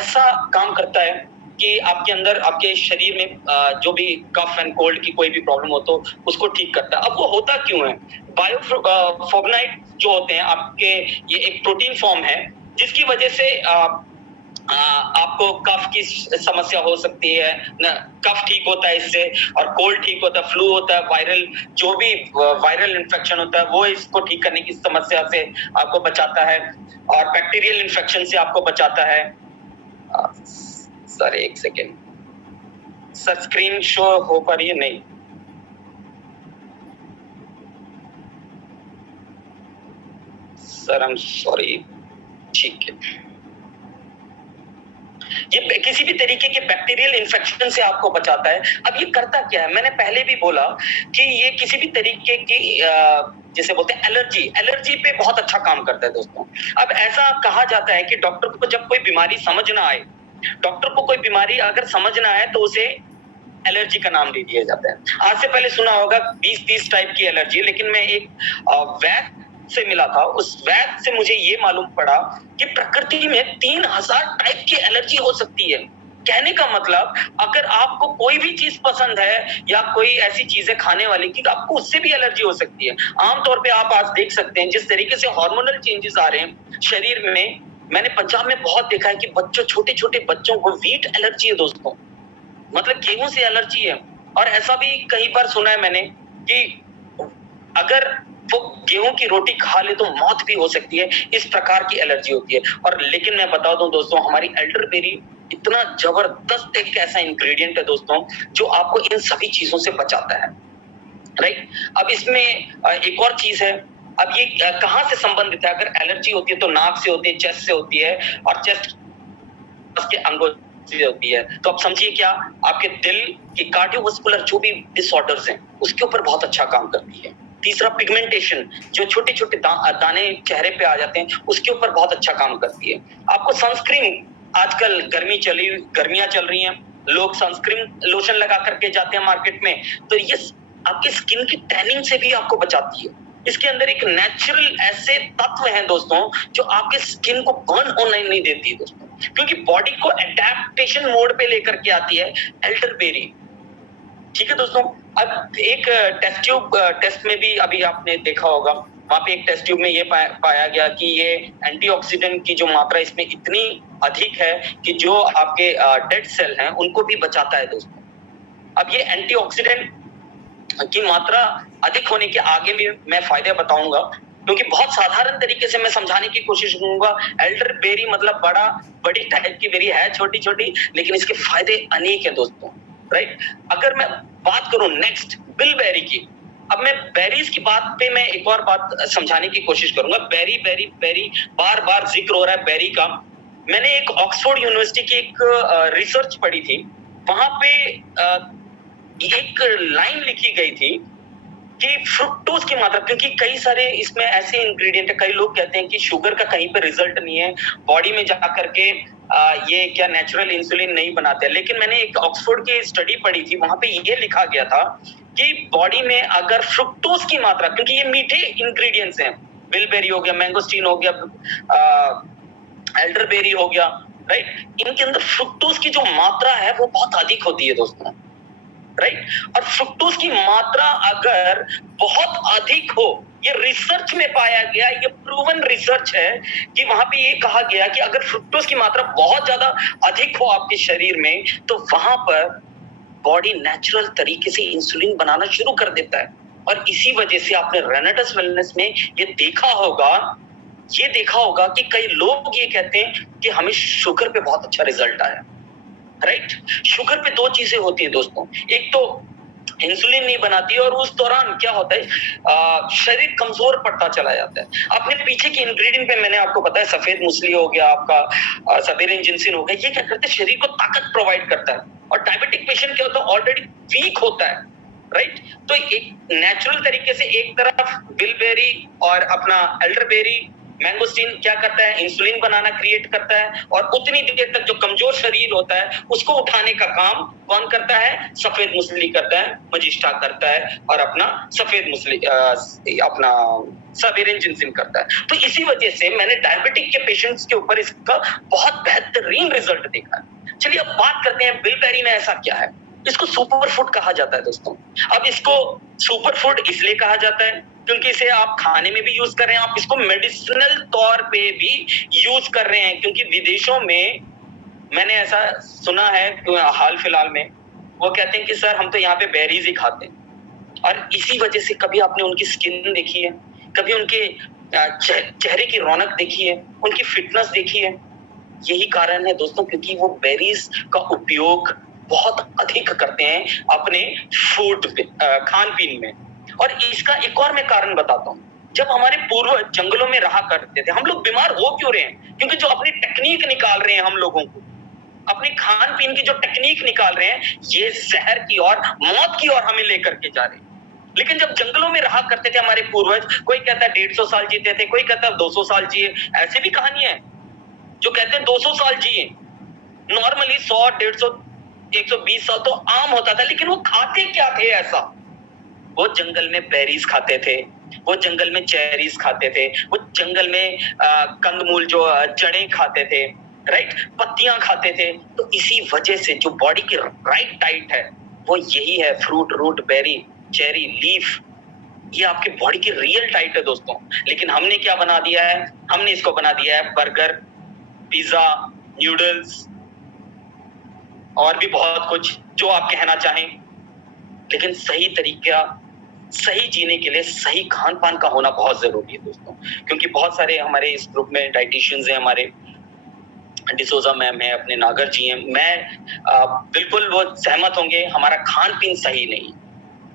ऐसा काम करता है कि आपके अंदर, आपके शरीर में जो भी कफ एंड कोल्ड की कोई भी प्रॉब्लम हो तो उसको ठीक करता है। अब वो होता क्यों है? बायोफ्लोवोनाइड जो होते हैं आपके, ये एक प्रोटीन फॉर्म है जिसकी वजह से आपको कफ की समस्या हो सकती है, कफ ठीक होता है इससे, और कोल्ड ठीक होता है, फ्लू होता है, वायरल, जो भी वायरल इन्फेक्शन होता है वो इसको ठीक करने की समस्या से आपको बचाता है, और बैक्टीरियल इन्फेक्शन से आपको बचाता है। सर एक सेकेंड, सर स्क्रीन शो हो पा रही है? नहीं, सर आई एम सॉरी। ठीक है, ये किसी भी तरीके के बैक्टीरियल इन्फेक्शन से आपको बचाता है। अब ये करता क्या है? मैंने पहले भी बोला कि ये किसी भी तरीके की जैसे बोलते हैं एलर्जी पे बहुत अच्छा काम करता है दोस्तों। अब ऐसा कहा जाता है कि डॉक्टर को जब कोई बीमारी समझ ना आए, डॉक्टर को कोई बीमारी अगर समझ ना आए तो उसे एलर्जी का नाम दे दिया जाता है। आज से पहले सुना होगा 20-30 टाइप की एलर्जी, लेकिन मैं एक वैक्स से मिला था, उस वैक्स से मुझे ये मालूम पड़ा कि प्रकृति में 3000 टाइप की एलर्जी हो सकती है। कहने का मतलब, अगर आपको कोई भी चीज पसंद है या कोई ऐसी चीजें खाने वाली की, तो आपको उससे भी एलर्जी हो सकती है। आमतौर पे आप आज देख सकते हैं जिस तरीके से हार्मोनल चेंजेस आ रहे हैं शरीर में, मैंने पंजाब में बहुत देखा है कि छोटे छोटे बच्चों को व्हीट एलर्जी है दोस्तों, मतलब गेहूं से एलर्जी है। और ऐसा भी कई बार सुना है मैंने कि अगर वो गेहूं की रोटी खा ले तो मौत भी हो सकती है, इस प्रकार की एलर्जी होती है। और लेकिन मैं बता दूं दोस्तों, हमारी एल्डरबेरी इतना जबरदस्त एक ऐसा इंग्रेडिएंट है दोस्तों, जो आपको इन सभी चीजों से बचाता है, राइट। अब इसमें एक और चीज है। अब ये कहां से संबंधित है? अगर एलर्जी होती है तो नाक से होती है, चेस्ट से होती है, और चेस्ट के अंगों से होती है। तो आप समझिए क्या, आपके दिल की कार्डियोवास्कुलर जो भी डिसऑर्डर्स हैं उसके ऊपर बहुत अच्छा काम करती है। तीसरा, पिगमेंटेशन, जो छोटे छोटे दाने चेहरे पे आ जाते हैं, उसके ऊपर बहुत अच्छा काम करती है। आपको सनस्क्रीन, आजकल गर्मियां चल रही हैं, लोग सनस्क्रीन लोशन लगा करके जाते हैं मार्केट में, तो ये आपकी स्किन की टैनिंग से भी आपको बचाती है। इसके अंदर एक नेचुरल ऐसे तत्व हैं दोस्तों, जो आपके स्किन को बर्न होने नहीं देती दोस्तों, क्योंकि बॉडी को एडेप्टेशन मोड पे लेकर के आती है एल्डरबेरी। ठीक है दोस्तों। अब एक टेस्ट में भी अभी आपने देखा होगा, वहां पे एक टेस्ट ट्यूब में ये पाया गया कि ये एंटीऑक्सीडेंट की जो मात्रा इसमें इतनी अधिक है कि जो आपके डेड सेल हैं उनको भी बचाता है दोस्तों। अब ये एंटीऑक्सीडेंट की मात्रा अधिक होने के आगे भी मैं फायदे बताऊंगा, क्योंकि बहुत साधारण तरीके से मैं समझाने की कोशिश करूंगा। एल्डर बेरी मतलब बड़ी टाइप की बेरी है, छोटी छोटी, लेकिन इसके फायदे अनेक हैं दोस्तों, राइट। अगर मैं बात करूं नेक्स्ट बिलबेरी की, अब मैं बेरीज की बात पे मैं एक और बात समझाने की कोशिश करूंगा। बेरी बेरी बेरी, बार बार जिक्र हो रहा है बेरी का। मैंने एक ऑक्सफोर्ड यूनिवर्सिटी की एक रिसर्च पढ़ी थी, वहां पे एक लाइन लिखी गई थी कि फ्रुक्टोज की मात्रा, क्योंकि कई सारे इसमें ऐसे इंग्रेडिएंट है, कई लोग कहते हैं कि शुगर का कहीं पे रिजल्ट नहीं है, बॉडी में जा करके ये क्या नेचुरल इंसुलिन नहीं बनाते, लेकिन मैंने एक ऑक्सफोर्ड की स्टडी पढ़ी थी, वहां पे ये लिखा गया था कि बॉडी में अगर फ्रुक्टोज की मात्रा, क्योंकि ये मीठे इंग्रेडिएंट्स हैं, बिलबेरी हो गया, मैंगोस्टीन हो गया, एल्डरबेरी हो गया, राइट, इनके अंदर फ्रुक्टोज की जो मात्रा है वो बहुत अधिक होती है दोस्तों, राइट। और फ्रुक्टोज की मात्रा अगर बहुत अधिक हो, ये रिसर्च में पाया गया, ये प्रूवन रिसर्च है कि वहां पे ये कहा गया कि अगर फ्रुक्टोज की मात्रा बहुत ज्यादा अधिक हो आपके शरीर में, तो वहां पर बॉडी नेचुरल तरीके से इंसुलिन बनाना शुरू कर देता है। और इसी वजह से आपने रेनेटस वेलनेस में ये देखा होगा कि कई लोग ये कहते हैं कि हमें शुगर पे बहुत अच्छा रिजल्ट आया, राइट। शुगर पे दो चीजें होती है दोस्तों, एक तो इंसुलिन नहीं बनाती है, और उस दौरान क्या होता है, शरीर कमजोर पड़ता चला जाता है। अपने पीछे के इंग्रेडिएंट पे मैंने आपको बताया, सफेद मूसली हो गया आपका, सबेरिन जिंसिन हो गया, ये क्या करते हैं, शरीर को ताकत प्रोवाइड करता है। और डायबिटिक पेशेंट क्या होता है, ऑलरेडी वीक होता है, राइट। तो एक नेचुरल तरीके से एक तरफ बिलबेरी और अपना एल्डरबेरी, मैंगोस्टीन क्या करता है, इंसुलिन बनाना क्रिएट करता है, और उतनी देर तक जो कमजोर शरीर होता है उसको उठाने का काम कौन करता है, सफेद मूसली करता है, मजिस्टा करता है, और अपना सफेद मूसली अपना सबेरिन जिंसिन करता है। तो इसी वजह से मैंने डायबिटिक के पेशेंट्स के ऊपर इसका बहुत बेहतरीन रिजल्ट देखा है। चलिए अब बात करते हैं बिलबेरी में ऐसा क्या है। इसको सुपर फूड कहा जाता है दोस्तों। अब इसको सुपर फूड इसलिए कहा जाता है क्योंकि इसे आप खाने में भी यूज कर रहे हैं, आप इसको मेडिसिनल तौर पे भी यूज कर रहे हैं, क्योंकि विदेशों में मैंने ऐसा सुना है, हाल फिलहाल में वो कहते हैं कि सर हम तो यहाँ पे बेरीज ही खाते हैं। और इसी वजह से कभी आपने उनकी स्किन देखी है, कभी उनके चेहरे की रौनक देखी है, उनकी फिटनेस देखी है? यही कारण है दोस्तों, क्योंकि वो बेरीज का उपयोग बहुत अधिक करते हैं अपने फूड खान पीन में। और इसका एक और मैं कारण बताता हूँ। जब हमारे पूर्वज जंगलों में रहा करते थे, हम लोग बीमार हो क्यों रहे हैं? क्योंकि जो अपनी टेक्निक निकाल रहे हैं हम लोगों को, अपनी खान पीन की जो टेक्निक निकाल रहे हैं, ये जहर की और मौत की ओर हमें लेकर के जा रहे हैं। लेकिन जब जंगलों में रहा करते थे हमारे पूर्वज, कोई कहता है 150 साल जीते थे, कोई कहता है 200 साल जिए। ऐसी भी कहानियां हैं जो कहते हैं 200 साल जिए। नॉर्मली 100, 150, 120 साल तो आम होता था, लेकिन वो खाते क्या थे ऐसा? वो जंगल में बेरीज खाते थे, वो जंगल में चेरीज खाते थे, वो जंगल में कंदमूल जो जड़ें खाते थे, राइट, पत्तियां खाते थे। तो इसी वजह से जो बॉडी की राइट डाइट है वो यही है, fruit, root, berry, cherry, leaf, ये आपकी बॉडी की रियल डाइट है दोस्तों। लेकिन हमने क्या बना दिया है, हमने इसको बना दिया है बर्गर, पिज्जा, न्यूडल्स और भी बहुत कुछ जो आप कहना चाहें। लेकिन सही तरीका, सही जीने के लिए सही खान-पान का होना बहुत ज़रूरी है दोस्तों। क्योंकि बहुत सारे हमारे इस ग्रुप में डायटीशियंस हैं, हमारे डिसोजा मैम है, अपने नागर जी हैं। बिल्कुल वो सहमत होंगे, हमारा खान-पीन सही नहीं,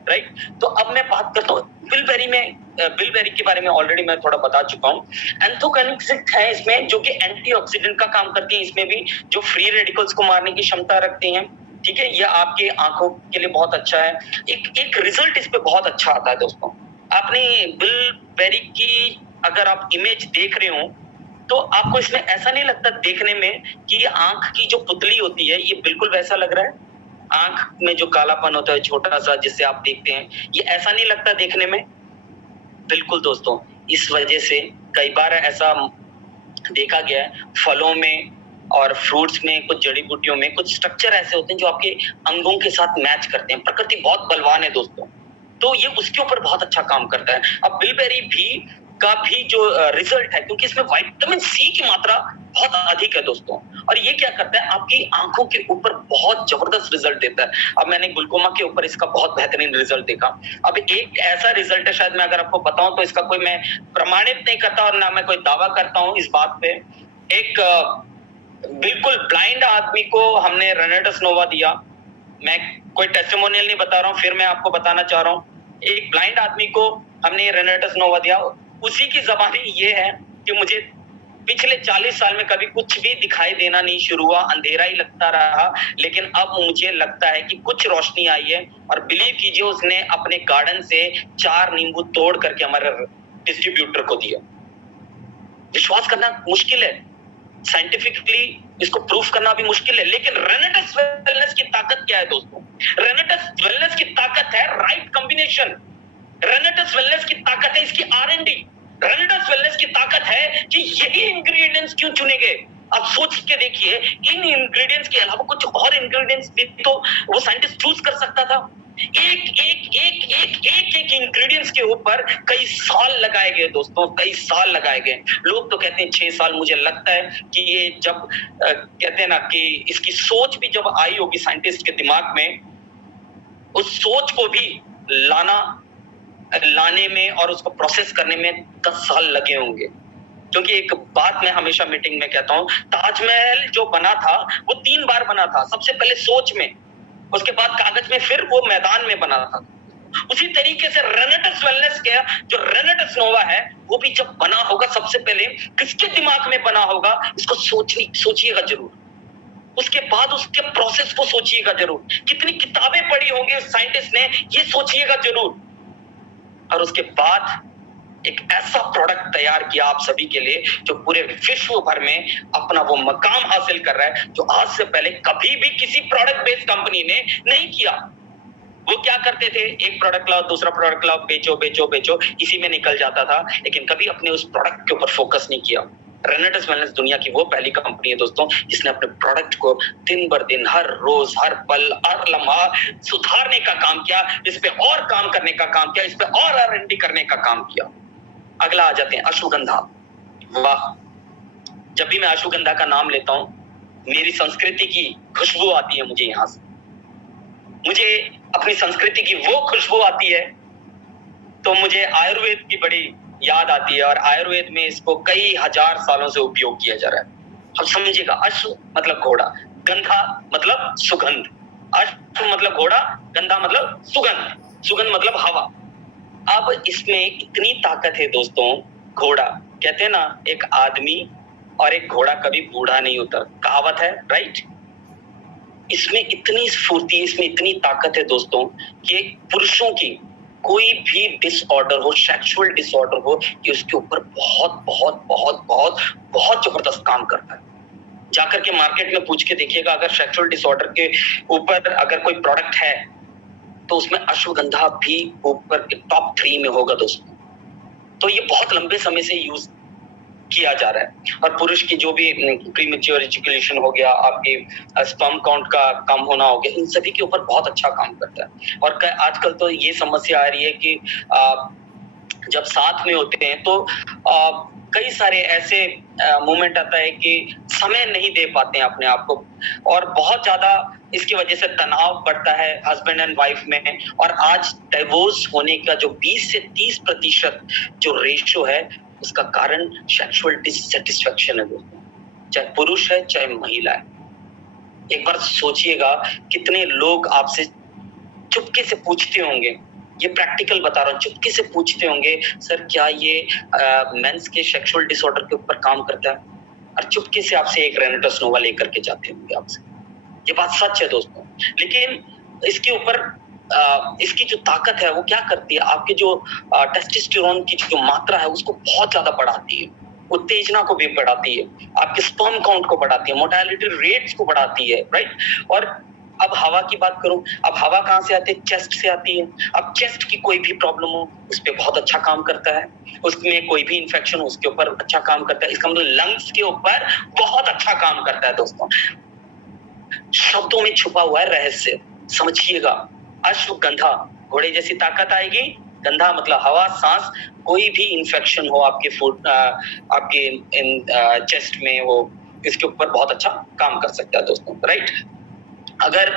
राइट? तो अब मैं बात करता हूँ बिलबेरी के बारे में ऑलरेडी मैं थोड़ा बता चुका हूँ। एंथोसायनिन है इसमें, जो कि एंटीऑक्सीडेंट का काम करती है इसमें भी, जो फ्री रेडिकल्स को मारने की क्षमता रखती हैं। ठीक है, ये आपके आंखों के लिए बहुत अच्छा है। एक रिजल्ट इस पे बहुत अच्छा आता है दोस्तों। आपने बिलबेरी की अगर आप इमेज देख रहे हो तो आपको इसमें ऐसा नहीं लगता देखने में कि ये आंख की जो पुतली होती है, ये बिल्कुल वैसा लग रहा है? आंख में जो कालापन होता है छोटा-सा जिससे आप देखते हैं, ये ऐसा नहीं लगता देखने में? बिल्कुल दोस्तों, इस वजह से कई बार ऐसा देखा गया है, फलों में और फ्रूट्स में, कुछ जड़ी-बूटियों में कुछ स्ट्रक्चर ऐसे होते हैं जो आपके अंगों के साथ मैच करते हैं। प्रकृति बहुत बलवान है दोस्तों, तो ये उसके ऊपर बहुत अच्छा काम करता है। अब बिलबेरी का भी जो रिजल्ट है, क्योंकि इसमें विटामिन सी की मात्रा बहुत अधिक है दोस्तों, और ये क्या करता है, आपकी आंखों के ऊपर बहुत जबरदस्त रिजल्ट देता है। अब मैंने ग्लूकोमा के ऊपर इसका बहुत बेहतरीन रिजल्ट देखा। अब एक ऐसा रिजल्ट है, शायद मैं अगर आपको बताऊं तो इसका कोई मैं प्रमाणित नहीं करता और ना मैं कोई दावा करता हूं इस बात पे। एक बिल्कुल ब्लाइंड आदमी को हमने रेनेटस नोवा दिया। मैं कोई टेस्टिमोनियल नहीं बता रहा हूँ, फिर मैं आपको बताना चाह रहा हूँ। एक ब्लाइंड आदमी को हमने रेनेटस नोवा दिया, उसी की ज़बानी ये है कि मुझे पिछले 40 साल में कभी कुछ भी दिखाई देना नहीं शुरू हुआ, अंधेरा ही लगता रहा, लेकिन अब मुझे लगता है कि कुछ रोशनी आई है। और बिलीव कीजिए, उसने अपने गार्डन से 4 नींबू तोड़ करके हमारे डिस्ट्रीब्यूटर को दिया। विश्वास करना मुश्किल है, साइंटिफिकली इसको प्रूफ करना भी मुश्किल है, लेकिन रेनेटस वेलनेस की ताकत क्या है दोस्तों? रेनेटस वेलनेस की ताकत है राइट कॉम्बिनेशन। रेनेटस वेलनेस की ताकत है इसकी R&D। रेनेटस वेलनेस की ताकत है कि यही इंग्रेडिएंट्स क्यों चुने गए। आप सोच के देखिए, इन इंग्रेडिएंट्स के अलावा कुछ और इंग्रेडिएंट्स भी तो वो साइंटिस्ट चूज कर सकता था। एक इंग्रेडिएंट्स के ऊपर कई साल लगाए गए दोस्तों, कई साल लगाए गए। लोग तो कहते हैं 6 साल, मुझे लगता है कि ये जब कहते हैं ना कि इसकी सोच भी जब आई होगी साइंटिस्ट के दिमाग में, उस सोच को भी लाने में और उसको प्रोसेस करने में 10 साल लगे होंगे। क्योंकि एक बात मैं हमेशा मीटिंग में कहता हूँ, ताजमहल जो बना था वो 3 बार बना था। सबसे पहले सोच में, उसके बाद कागज में, फिर वो मैदान में बना था। उसी तरीके से रेनेटस वेलनेस क्या, जो रेनेटस नोवा है, वो भी जब बना होगा सबसे पहले किसके दिमाग में बना होगा, इसको सोचिएगा जरूर। उसके बाद उसके प्रोसेस को सोचिएगा जरूर। कितनी किताबें पढ़ी होंगी उस साइंटिस्ट ने, ये सोचिएगा जरूर। और उसके बाद एक ऐसा प्रोडक्ट तैयार किया आप सभी के लिए, जो पूरे विश्व भर में अपना वो मकाम हासिल कर रहा है, जो आज से पहले कभी भी किसी प्रोडक्ट बेस्ड कंपनी ने नहीं किया। वो क्या करते थे, एक प्रोडक्ट लाओ, दूसरा प्रोडक्ट लाओ, बेचो बेचो बेचो, इसी में निकल जाता था, लेकिन कभी अपने उस प्रोडक्ट के ऊपर फोकस नहीं किया। रेनेटस वेलनेस दुनिया की वो पहली कंपनी है दोस्तों, जिसने अपने प्रोडक्ट को दिन बर दिन, हर रोज, हर पल, हर लम्हा सुधारने का काम किया, इस पे और काम करने का काम किया, इस पे और R&D करने का काम किया। अगला आ जाते हैं अश्वगंधा। वाह, जब भी मैं अश्वगंधा का नाम लेता हूं, मेरी संस्कृति की खुशबू आती है मुझे यहां से। मुझे अपनी संस्कृति की वो खुशबू आती है, तो मुझे आयुर्वेद की बड़ी याद आती है, और आयुर्वेद में इसको कई हजार सालों से उपयोग किया जा रहा है। अब समझिएगा, अश्व मतलब घोड़ा, गंधा मतलब सुगंध। अश्व मतलब घोड़ा, गंधा मतलब सुगंध, सुगंध मतलब हवा। अब इसमें इतनी ताकत है दोस्तों, घोड़ा, कहते हैं ना, एक आदमी और एक घोड़ा कभी बूढ़ा नहीं होता, कहावत है, राइट? इसमें इतनी स्फूर्ति, इसमें इतनी ताकत है दोस्तों, कि पुरुषों की कोई भी डिसऑर्डर हो, सेक्सुअल डिसऑर्डर हो, कि उसके ऊपर बहुत बहुत बहुत बहुत बहुत जबरदस्त काम करता है। जाकर के मार्केट में पूछ के देखिएगा, अगर सेक्सुअल डिसऑर्डर के ऊपर अगर कोई प्रोडक्ट है, तो उसमें अश्वगंधा भी ऊपर टॉप 3 में होगा दोस्तों। तो ये बहुत लंबे समय से यूज किया जा रहा है। और पुरुष की जो भी प्रीमेच्योर इजैकुलेशन हो गया, आपके स्पर्म काउंट का कम होना हो गया, इन सभी के ऊपर बहुत अच्छा काम करता है। और आजकल तो ये समस्या आ रही है कि जब साथ में होते हैं तो कई सारे ऐसे मोमेंट आता है कि समय नहीं दे पाते हैं अपने आप को। और बहुत ज्यादा इसकी वजह से तनाव बढ़ता है हस्बैंड एंड वाइफ में। और आज डिवोर्स होने का जो 20 से 30% जो रेशियो है, उसका कारण सेक्सुअल डिससैटिस्फैक्शन है दोस्तों, चाहे पुरुष है चाहे महिला है। एक बार सोचिएगा, कितने लोग आपसे चुपके से पूछते होंगे, ये प्रैक्टिकल बता रहा हूँ, चुपके से पूछते होंगे, सर क्या ये मेंस के सेक्सुअल डिसऑर्डर के ऊपर काम करता है? और चुपके से आपसे एक रेनेटस नोवा लेकर के जाते होंगे आपसे। ये बात सच है दोस्तों। लेकिन इसके ऊपर इसकी जो ताकत है वो क्या करती है, आपके जो टेस्टोस्टेरोन की जो मात्रा है उसको बहुत ज्यादा बढ़ाती है, उत्तेजना को भी बढ़ाती है, आपके स्पर्म काउंट को बढ़ाती है, मोर्टेलिटी रेट्स को बढ़ाती है, राइट। और अब हवा की बात करूं, अब हवा कहां से आती है? चेस्ट से आती है। अब चेस्ट की कोई भी प्रॉब्लम हो उस पर बहुत अच्छा काम करता है, उसमें कोई भी इंफेक्शन हो उसके ऊपर अच्छा काम करता है। इसका मतलब लंग्स के ऊपर बहुत अच्छा काम करता है दोस्तों। शब्दों में छुपा हुआ है रहस्य, समझिएगा। अश्वगंधा, घोड़े जैसी ताकत आएगी। गंधा मतलब हवा, सांस, कोई भी इंफेक्शन हो आपके फूड आपके चेस्ट में, वो इसके ऊपर बहुत अच्छा काम कर सकता है दोस्तों, राइट। अगर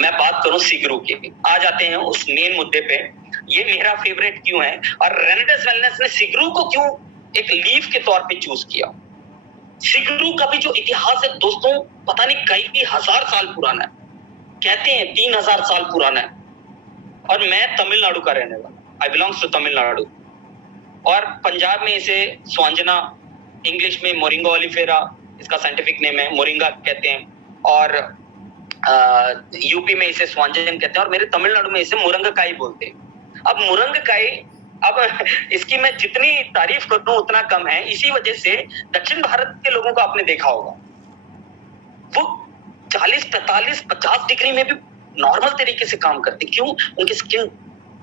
मैं बात करूं सिगरू की, आ जाते हैं उस मेन मुद्दे पे, ये मेरा फेवरेट क्यों है और रेनेटस वेलनेस ने सिगरू को क्यों एक लीफ के तौर पे चूज किया। सिगरू का भी जो इतिहास है दोस्तों, पता नहीं कई हजार साल पुराना है, कहते हैं 3000 साल पुराना है। और मैं तमिलनाडु का रहने वाला, आई बिलोंग्स टू तमिलनाडु, और पंजाब में इसे स्वांजना, इंग्लिश में मोरिंगा ओलिफेरा इसका साइंटिफिक नेम है, मोरिंगा कहते हैं, और यूपी में इसे स्वांजन कहते हैं, और मेरे तमिलनाडु में इसे मुरंगकाई बोलते हैं। अब मुरंगकाई, अब इसकी मैं जितनी तारीफ करूं उतना कम है, इसी वजह से दक्षिण भारत के लोगों को आपने देखा होगा, वो 40, 45, 50 डिग्री में भी नॉर्मल तरीके से काम करते। क्यों? उनकी स्किन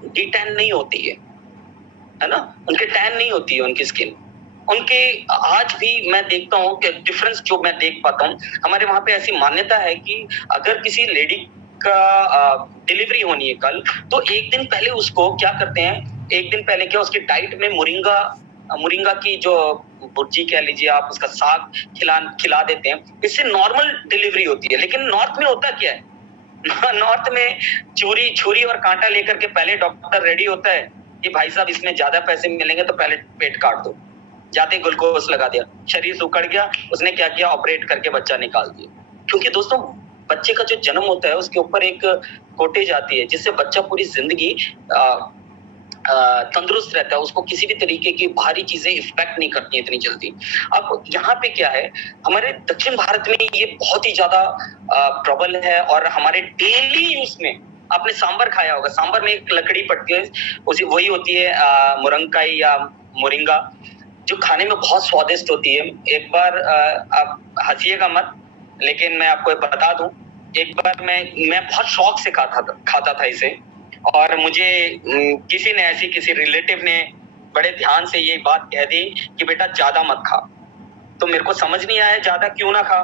डिटैन नहीं होती है ना, उनके टैन नहीं होती है उनकी स्किन। उनके आज भी मैं देखता हूँ कि डिफरेंस जो मैं देख पाता हूँ, हमारे वहां पे ऐसी मान्यता है कि अगर किसी लेडी का डिलीवरी होनी है कल, तो एक दिन पहले उसको क्या करते हैं, एक दिन पहले क्या उसकी डाइट में मुरिंगा की जो भुर्जी कह लीजिए आप, उसका साग खिला देते हैं। इससे नॉर्मल डिलीवरी होती है। लेकिन नॉर्थ में होता क्या है, नॉर्थ में छुरी और कांटा लेकर के पहले डॉक्टर रेडी होता है कि भाई साहब इसमें ज्यादा पैसे मिलेंगे तो पहले पेट काट दो, जाते ग्लूकोज लगा दिया, शरीर सुकड़ गया, उसने क्या किया, ऑपरेट करके बच्चा निकाल दिया। क्योंकि दोस्तों बच्चे का जो जन्म होता है उसके ऊपर एक कोटेज आती है जिससे बच्चा पूरी जिंदगी तंदुरुस्त रहता है, उसको किसी भी तरीके की भारी चीजें इफेक्ट नहीं करती इतनी जल्दी। अब यहाँ पे क्या है, हमारे दक्षिण भारत में ये बहुत ही ज्यादा प्रबल है, और हमारे डेली यूज में आपने सांबर खाया होगा, सांबर में एक लकड़ी पड़ती है, उसी वही होती है मुरंकाई या मोरिंगा, जो खाने में बहुत स्वादिष्ट होती है। एक बार आप हंसिएगा मत, लेकिन मैं आपको बता दूं, एक बार मैं बहुत शौक से खाता था इसे, और मुझे किसी रिलेटिव ने बड़े ध्यान से ये बात कह दी कि बेटा ज्यादा मत खा। तो मेरे को समझ नहीं आया ज्यादा क्यों ना खा,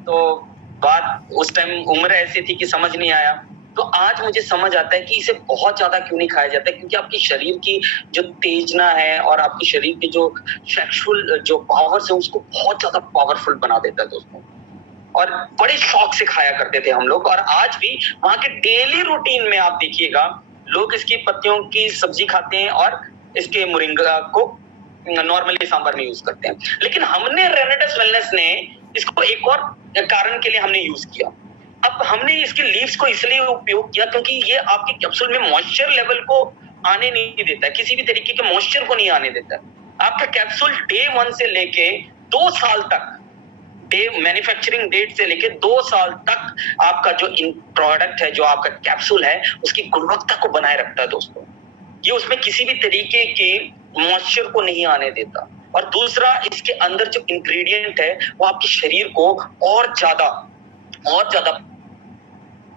तो बात उस टाइम उम्र ऐसी थी कि समझ नहीं आया। तो आज मुझे समझ आता है कि इसे बहुत ज्यादा क्यों नहीं खाया जाता, क्योंकि आपकी शरीर की जो तेजना है और आपकी शरीर की जो सेक्सुअल जो पावर्स है उसको बहुत ज्यादा पावरफुल बना देता है दोस्तों। और बड़े शौक से खाया करते थे हम लोग, और आज भी वहां के डेली रूटीन में आप देखिएगा, लोग इसकी पत्तियों की सब्जी खाते हैं और इसके मोरिंगा को नॉर्मली सांभर में यूज करते हैं। लेकिन हमने रेनेटस वेलनेस ने इसको एक और कारण के लिए हमने यूज किया। अब हमने इसके लीव्स को इसलिए उपयोग किया क्योंकि ये आपके कैप्सूल में मॉइस्चर लेवल को आने नहीं देता है, किसी भी तरीके के मॉइस्चर को नहीं आने देता है। आपका कैप्सूल डे 1 से लेके 2 साल तक, मैन्युफैक्चरिंग डेट से लेके 2 साल तक आपका जो प्रोडक्ट है, जो आपका कैप्सूल है, उसकी गुणवत्ता को बनाए रखता है दोस्तों। ये उसमें किसी भी तरीके के मॉइस्चर को नहीं आने देता। और दूसरा, इसके अंदर जो इंग्रेडिएंट है वो आपके शरीर को और ज्यादा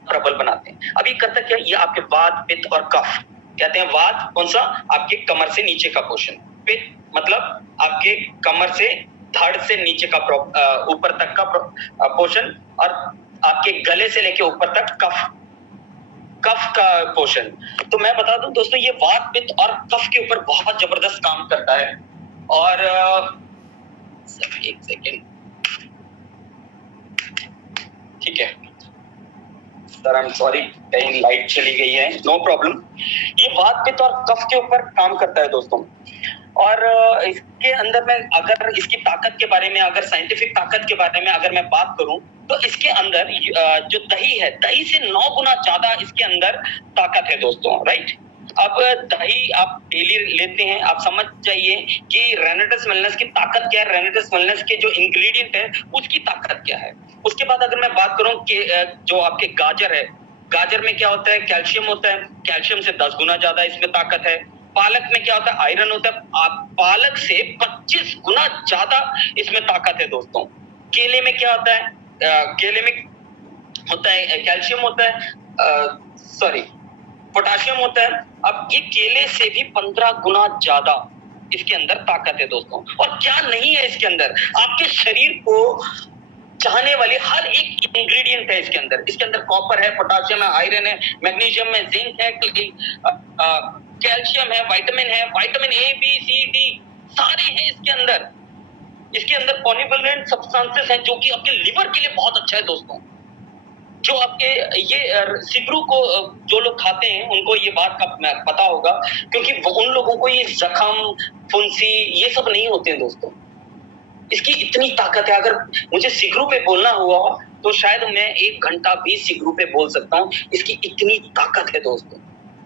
प्रबल बनाते हैं। अब ये करता क्या, ये आपके वात, पित्त और कफ, कहते हैं वात कौन सा, आपके कमर से नीचे का पोर्शन, पित्त मतलब आपके कमर से धड़ से नीचे का ऊपर तक का पोर्शन, और आपके गले से लेके ऊपर तक कफ का पोर्शन। तो मैं बता दूं दोस्तों, ये वात, पित्त और कफ के ऊपर बहुत जबरदस्त काम करता है। और एक सेकेंड, ठीक है, सर आई एम सॉरी, कहीं लाइट चली गई है, नो प्रॉब्लम। ये वात पित्त और कफ के ऊपर काम करता है दोस्तों। और इसके अंदर मैं अगर इसकी ताकत के बारे में, अगर साइंटिफिक ताकत के बारे में अगर मैं बात करूं, तो इसके अंदर जो दही है, दही से 9 गुना ज्यादा इसके अंदर ताकत है दोस्तों, राइट। अब दही आप डेली लेते हैं, आप समझ जाइए कि रेनेटस वेलनेस की ताकत क्या है, रेनेटस वेलनेस के जो इंग्रेडिएंट है उसकी ताकत क्या है। उसके बाद अगर मैं बात करूं कि जो आपके गाजर है, गाजर में क्या होता है, कैल्शियम होता है, कैल्शियम से 10 गुना ज्यादा इसमें ताकत है। पालक में क्या होता है, आयरन होता है, पालक से 25 गुना ज्यादा इसमें ताकत है दोस्तों। केले में क्या होता है, केले में होता है कैल्शियम होता है, पोटाशियम होता है। अब ये केले से भी 15 गुना ज्यादा इसके अंदर ताकत है दोस्तों। और क्या नहीं है इसके अंदर, आपके शरीर को चाहने वाली हर एक इंग्रेडिएंट है इसके अंदर। इसके अंदर कॉपर है, पोटाशियम है, आयरन है, मैग्नीशियम है, जिंक है, कैल्शियम है, vitamin A B C D सारे हैं इसके अंदर। इसके अंदर पॉलीवैलेंट सब्सटेंसेस हैं जो कि आपके लिवर के लिए बहुत अच्छा है दोस्तों। जो आपके ये सिगरू को जो लोग खाते हैं उनको ये बात का पता होगा, क्योंकि उन लोगों को ये जख्म, फुंसी ये सब नहीं होते हैं दोस्तों। इसकी इतनी ताकत है, अगर मुझे सिगरू पे बोलना हुआ तो शायद मैं 1 घंटा भी सिगरू पे बोल सकता हूँ, इसकी इतनी ताकत है दोस्तों।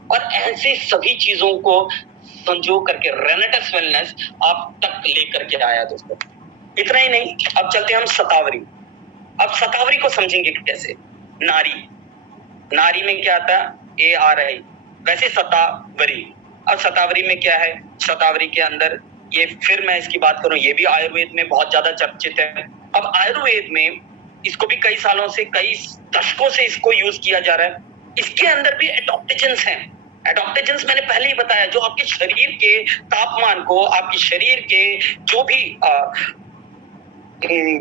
और ऐसे सभी चीजों को संजो करके रेनेटस वेलनेस आप तक लेकर के आया दोस्तों। इतना ही नहीं, अब चलते हैं हम शतावरी। अब शतावरी को समझेंगे कैसे। नारी में क्या आता है, ए आ रहा है, वैसे शतावरी। अब शतावरी में क्या है, शतावरी के अंदर ये, फिर मैं इसकी बात करूं, ये भी आयुर्वेद में बहुत ज्यादा चर्चित है। अब आयुर्वेद में इसको भी कई सालों से, कई दशकों से इसको यूज किया जा रहा है। इसके अंदर भी एडॉप्टेजेंस हैं। एडॉप्टेजेंस मैंने पहले ही बताया, जो आपके शरीर के तापमान को, आपके शरीर के जो भी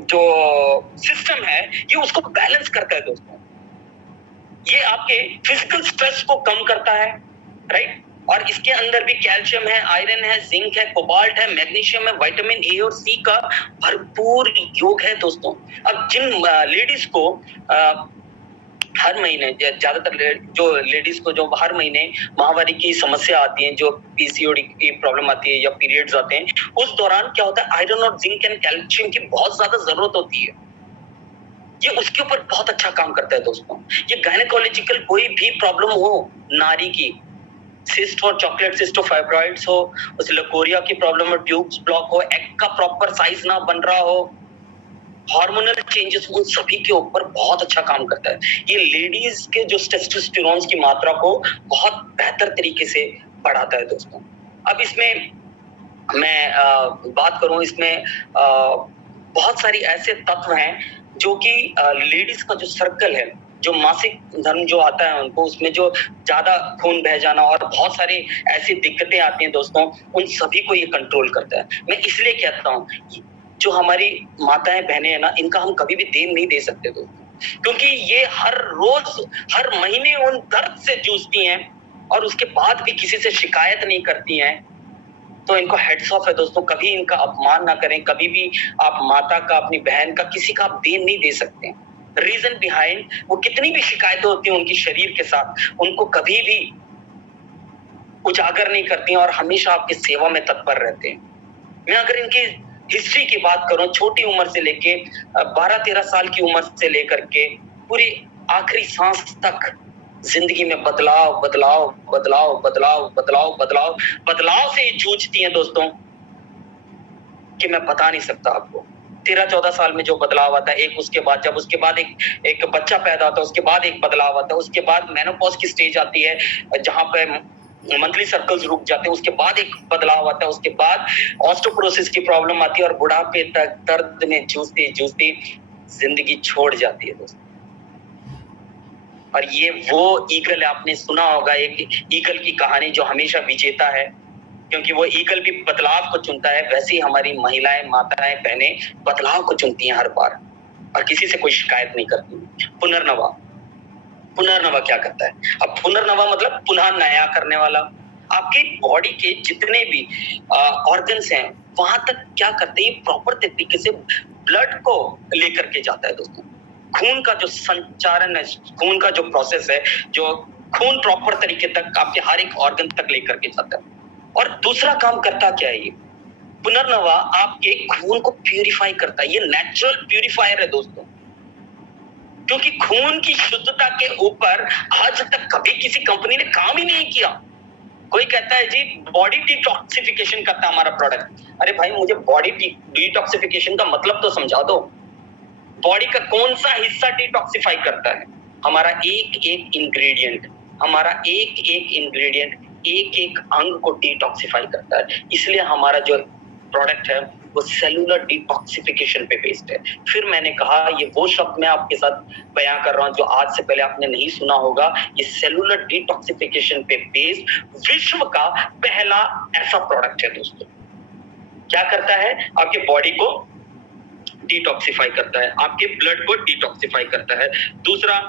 जो सिस्टम है, ये उसको बैलेंस करता है दोस्तों। ये आपके फिजिकल स्ट्रेस को कम करता है, राइट। और इसके अंदर भी कैल्शियम है, आयरन है, जिंक है, कोबाल्ट है, मैग्नीशियम है, विटामिन ए और सी का भरपूर योग है दोस्तों। अब जिन लेडीज को हर महीने, ज्यादातर जो लेडीज को जो हर महीने माहवारी की समस्या आती है, जो पीसीओडी की प्रॉब्लम आती है या पीरियड्स आते हैं, उस दौरान क्या होता है, आयरन और जिंक एंड कैल्शियम की बहुत ज्यादा जरूरत होती है। ये उसके ऊपर बहुत अच्छा काम करता है दोस्तों। ये गायनेकोलॉजिकल कोई भी प्रॉब्लम हो, नारी की, सिस्ट हो, चॉकलेट सिस्ट हो, फाइब्रॉइड्स हो, उस लकोरिया की प्रॉब्लम हो, ट्यूब्स ब्लॉक हो, एग का प्रॉपर साइज ना बन रहा हो, हार्मोनल चेंजेस, उन सभी के ऊपर बहुत अच्छा काम करता है। ये लेडीज के जो टेस्टोस्टेरोन की मात्रा को बहुत बेहतर तरीके से बढ़ाता है दोस्तों। अब इसमें मैं बात करूं, इसमें बहुत सारी ऐसे तत्व हैं जो कि लेडीज का जो सर्कल है, जो मासिक धर्म जो आता है उनको, उसमें जो ज्यादा खून बह जाना और बहुत सारी ऐसी दिक्कतें आती हैं दोस्तों, उन सभी को ये कंट्रोल करता है। मैं इसलिए कहता हूँ, जो हमारी माताएं बहनें हैं ना, इनका हम कभी भी देन नहीं दे सकते दोस्तों, क्योंकि ये हर रोज, हर महीने उन दर्द से जूझती हैं और उसके बाद भी किसी से शिकायत नहीं करती हैं। तो इनको हेड्स ऑफ है दोस्तों, कभी इनका अपमान ना करें। कभी भी आप माता का, अपनी बहन का, किसी का आप देन नहीं दे सकते। रीजन बिहाइंड, वो कितनी भी शिकायतें होती हैं उनकी शरीर के साथ, उनको कभी भी उजागर नहीं करती हैं और हमेशा आपकी सेवा में तत्पर रहते हैं। मैं अगर इनकी हिस्ट्री की बात करूं, छोटी उम्र से लेके 12-13 साल की उम्र से लेकर के पूरी आखिरी सांस तक जिंदगी में बदलाव बदलाव बदलाव बदलाव बदलाव बदलाव बदलाव से जूझती हैं दोस्तों, कि मैं बता नहीं सकता आपको। 13-14 साल में जो बदलाव आता है, एक उसके बाद, जब उसके बाद एक बच्चा पैदा होता है, उसके बाद एक बदलाव आता है, उसके बाद मेनोपॉज की स्टेज आती है जहां पे मंथली सर्कल्स रुक जाते हैं, उसके बाद एक बदलाव आता है, उसके बाद ऑस्टियोपोरोसिस की प्रॉब्लम आती है और बुढ़ापे तक दर्द में जूझती जूझती जिंदगी छोड़ जाती है दोस्तों। और ये वो ईगल, आपने सुना होगा एक ईगल की कहानी, जो हमेशा विजेता है, क्योंकि वो ईगल भी बदलाव को चुनता है। वैसे ही हमारी महिलाएं, माताएं, बहनें बदलाव को चुनती हैं हर बार, और किसी से कोई शिकायत नहीं करती। पुनर्नवा, पुनर्नवा क्या करता है? अब पुनर्नवा मतलब पुनः नया करने वाला। आपकी बॉडी के जितने भी ऑर्गन्स हैं, वहां तक क्या करते हैं, प्रॉपर तरीके से ब्लड को लेकर के जाता है दोस्तों। खून का जो संचारण है, खून का जो प्रोसेस है, जो खून प्रॉपर तरीके तक आपके हर एक ऑर्गन तक लेकर के जाता है। और दूसरा काम करता क्या है ये? पुनर्नवा आपके खून को प्यूरिफाई करता है। ये नेचुरल प्यूरिफायर है दोस्तों। क्योंकि खून की शुद्धता के ऊपर आज तक कभी किसी कंपनी ने काम ही नहीं किया। कोई कहता है जी बॉडी डिटॉक्सिफिकेशन करता है हमारा प्रोडक्ट। अरे भाई मुझे बॉडी डिटॉक्सिफिकेशन का मतलब तो समझा दो। बॉडी का कौन सा हिस्सा डिटॉक्सिफाई करता है? हमारा एक एक इंग्रेडिएंट, हमारा एक एक इंग्रेडिएंट, एक एक अंग को डिटॉक्सिफाई करता है। इसलिए हमारा जो प्रोडक्ट है वो सेलुलर डिटॉक्सिफिकेशन पे बेस्ड है। फिर मैंने कहा ये वो शब्द मैं आपके साथ बयां कर रहा हूं जो आज से पहले आपने नहीं सुना होगा। ये सेलुलर डिटॉक्सिफिकेशन पे बेस्ड विश्व का पहला ऐसा प्रोडक्ट है दोस्तों। क्या करता है? आपके बॉडी को डिटॉक्सिफाई करता है, आपके ब्लड को डिटॉक्सिफाई करता है। दूसरा,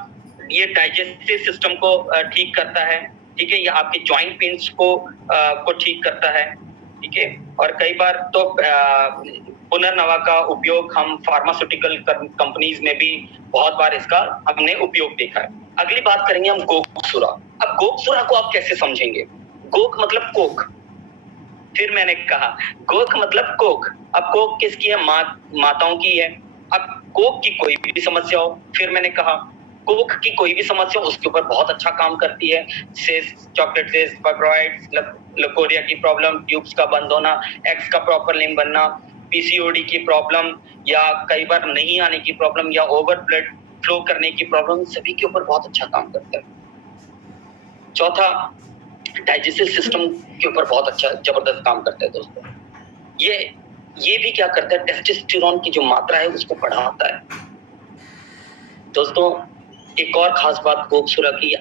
ये डाइजेस्टिव सिस्टम को ठीक करता है, ठीक है। ये आपके जॉइंट पेन्स को ठीक करता है, ठीक है। और कई बार तो पुनर्नवा का उपयोग हम फार्मास्यूटिकल कंपनीज में भी बहुत बार इसका हमने उपयोग देखा है। अगली बात करेंगे हम गोकसुरा। अब गोकसुरा को आप कैसे समझेंगे? गोक मतलब कोक। फिर मैंने कहा कोक मतलब कोक। अब कोक किसकी है? माताओं की है। अब कोक की कोई भी समस्या हो, फिर मैंने कहा कोक की कोई भी समस्या उसके ऊपर बहुत अच्छा काम करती है। Cyst, chocolate cyst, fibroids, leucorrhoea की प्रॉब्लम, ट्यूब्स का बंद होना, एग्स का प्रॉपर नहीं बनना, पीसीओडी की प्रॉब्लम, या कई बार नहीं आने की प्रॉब्लम, या ओवर ब्लड फ्लो करने की प्रॉब्लम, सभी के ऊपर बहुत अच्छा काम करता है। चौथा, डाइजेस्टिव सिस्टम के ऊपर बहुत अच्छा जबरदस्त काम करता है दोस्तों। ये भी क्या करता है? टेस्टोस्टेरोन की जो मात्रा है उसको बढ़ाता है। दोस्तों एक और खास बात गोकसुरा की,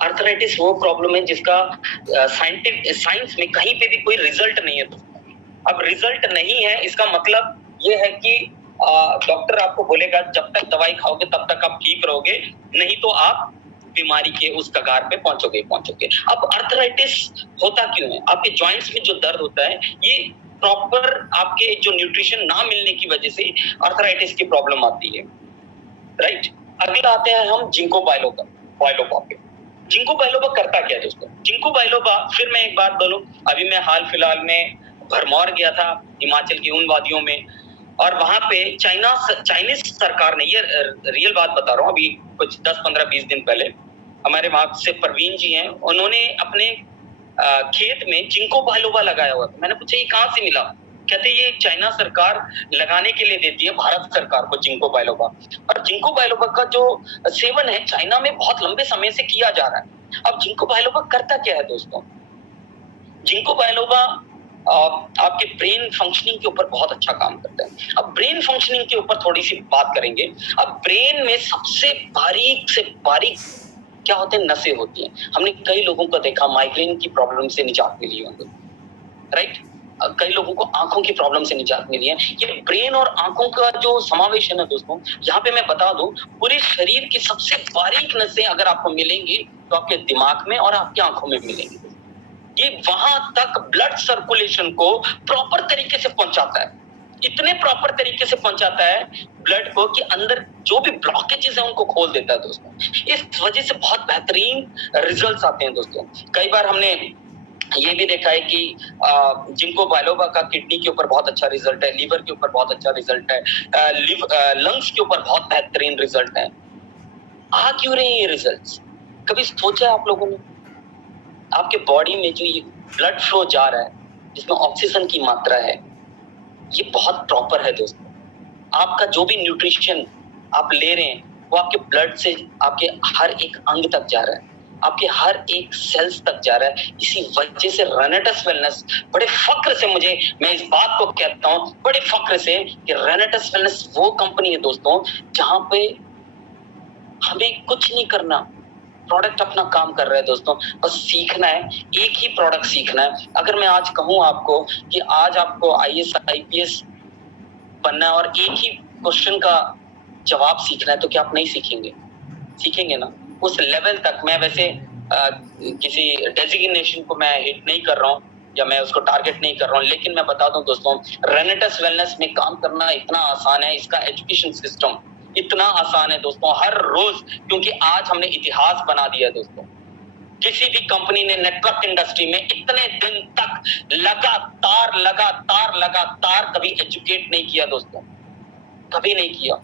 अर्थराइटिस वो प्रॉब्लम है जिसका साइंस में कहीं पे भी कोई रिजल्ट नहीं है। अब रिजल्ट नहीं है इसका मतलब ये है कि डॉक्टर आपको बोलेगा जब तक दवाई खाओगे तब तक आप ठीक रहोगे, नहीं तो आप बीमारी के उस कगार पे पहुंचोगे। अब अर्थराइटिस होता क्यों है? आपके जॉइंट्स में जो दर्द होता है ये प्रॉपर आपके जो न्यूट्रिशन ना मिलने की वजह से अर्थराइटिस की प्रॉब्लम आती है, राइट। अगला आते हैं हम जिंको बाइलोबा पे। जिंको बाइलोबा करता क्या है दोस्तों? जिंको बाइलोबा, फिर मैं एक बात बोलूं, अभी मैं हाल फिलहाल में भरमौर गया था हिमाचल की उन वादियों में, और वहां पे चाइनीज सरकार ने, ये रियल बात बता रहा हूँ, अभी कुछ 10-15-20 दिन पहले हमारे वहां से परवीन जी हैं, उन्होंने अपने खेत में जिंको बाइलोबा लगाया हुआ था। मैंने पूछा ये कहां से मिला? कहते ये चाइना सरकार लगाने के लिए देती है भारत सरकार को जिंको बाइलोबा। और जिंको बाइलोबा का जो सेवन है चाइना में बहुत लंबे समय से किया जा रहा है। अब जिंको बाइलोबा करता क्या है दोस्तों? जिंको बाइलोबा आपके ब्रेन फंक्शनिंग के ऊपर बहुत अच्छा काम करता है। अब ब्रेन फंक्शनिंग के ऊपर थोड़ी सी बात करेंगे। अब ब्रेन में सबसे बारीक से बारीक क्या होते हैं? नसें होती हैं। हमने कई लोगों को देखा माइग्रेन की प्रॉब्लम से निजात मिली होंगे, राइट। कई लोगों को आंखों की प्रॉब्लम से निजात मिली है। ये ब्रेन और आंखों का जो समावेशन है दोस्तों, यहाँ पे मैं बता दूं, पूरे शरीर की सबसे बारीक नसें अगर आपको मिलेंगी तो आपके दिमाग में और आपकी आंखों में मिलेंगी। ये वहां तक ब्लड सर्कुलेशन को प्रॉपर तरीके से पहुंचाता है, इतने प्रॉपर तरीके से पहुंचाता है ब्लड को कि अंदर जो भी ब्लॉकेजेस है उनको खोल देता है दोस्तों। इस वजह से बहुत बेहतरीन रिजल्ट्स आते हैं दोस्तों। कई बार हमने ये भी देखा है कि जिंको बाइलोबा का किडनी के ऊपर बहुत अच्छा रिजल्ट है, लीवर के ऊपर बहुत अच्छा रिजल्ट है, लंग्स के ऊपर बहुत बेहतरीन रिजल्ट है। आ क्यों रहे हैं ये रिजल्ट्स? कभी सोचा आप लोगों ने? आपके बॉडी में जो ये ब्लड फ्लो जा रहा है जिसमें ऑक्सीजन की मात्रा है ये बहुत प्रॉपर है दोस्तों। आपका जो भी न्यूट्रिशन आप ले रहे हैं वो आपके ब्लड से आपके हर एक अंग तक जा रहा है, आपके हर एक सेल्स तक जा रहा है। इसी वजह से रेनेटस वेलनेस बड़े फक्र से, मैं इस बात को कहता हूँ बड़े फक्र से कि रेनेटस वेलनेस वो कंपनी है दोस्तों जहां पे हमें कुछ नहीं करना, प्रोडक्ट अपना काम कर रहा है दोस्तों। बस सीखना है, एक ही प्रोडक्ट सीखना है। अगर मैं आज कहूं आपको कि आज आपको IAS IPS बनना है और एक ही क्वेश्चन का जवाब सीखना है तो क्या आप नहीं सीखेंगे? सीखेंगे ना उस लेवल तक। मैं वैसे किसी डेजिग्नेशन को मैं हिट नहीं कर रहा हूँ या मैं उसको टारगेट नहीं कर रहा हूँ, लेकिन मैं बता दूं दोस्तों रेनेटस वेलनेस में काम करना इतना आसान है। इसका एजुकेशन सिस्टम इतना आसान है दोस्तों, हर रोज, क्योंकि आज हमने इतिहास बना दिया दोस्तों। किसी भी कंपनी ने नेटवर्क इंडस्ट्री में इतने दिन तक लगातार कभी एजुकेट नहीं किया दोस्तों, कभी नहीं किया।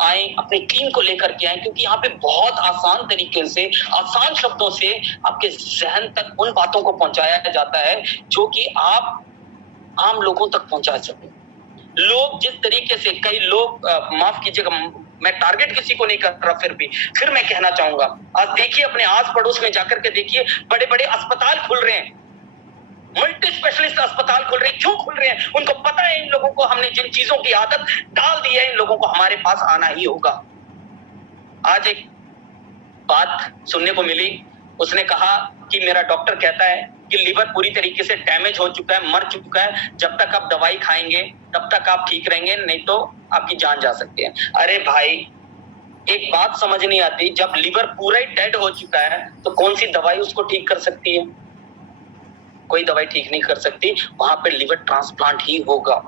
आए अपनी टीम को लेकर के आए, क्योंकि यहाँ पे बहुत आसान तरीके से, आसान शब्दों से आपके जहन तक उन बातों को पहुंचाया जाता है जो कि आप आम लोगों तक पहुंचा सके। लोग जिस तरीके से, कई लोग माफ कीजिएगा, मैं टारगेट किसी को नहीं कर रहा, फिर मैं कहना चाहूंगा, आज देखिए अपने आस पड़ोस में जाकर के देखिए, बड़े बड़े अस्पताल खुल रहे हैं, मल्टी स्पेशलिस्ट अस्पताल खुल रहे हैं। क्यों खुल रहे हैं? उनको पता है इन लोगों को हमने जिन चीजों की आदत डाल दी है, इन लोगों को हमारे पास आना ही होगा। आज एक बात सुनने को मिली, उसने कहा कि मेरा डॉक्टर कहता है कि लीवर पूरी तरीके से डैमेज हो चुका है, मर चुका है, जब तक आप दवाई खाएंगे तब तक आप ठीक रहेंगे, नहीं तो आपकी जान जा सकती है। अरे भाई, एक बात समझ नहीं आती, जब लीवर पूरा ही डेड हो चुका है तो कौन सी दवाई उसको ठीक कर सकती है? कोई दवाई ठीक नहीं कर सकती। वहां पे लिवर ट्रांसप्लांट ही होगा।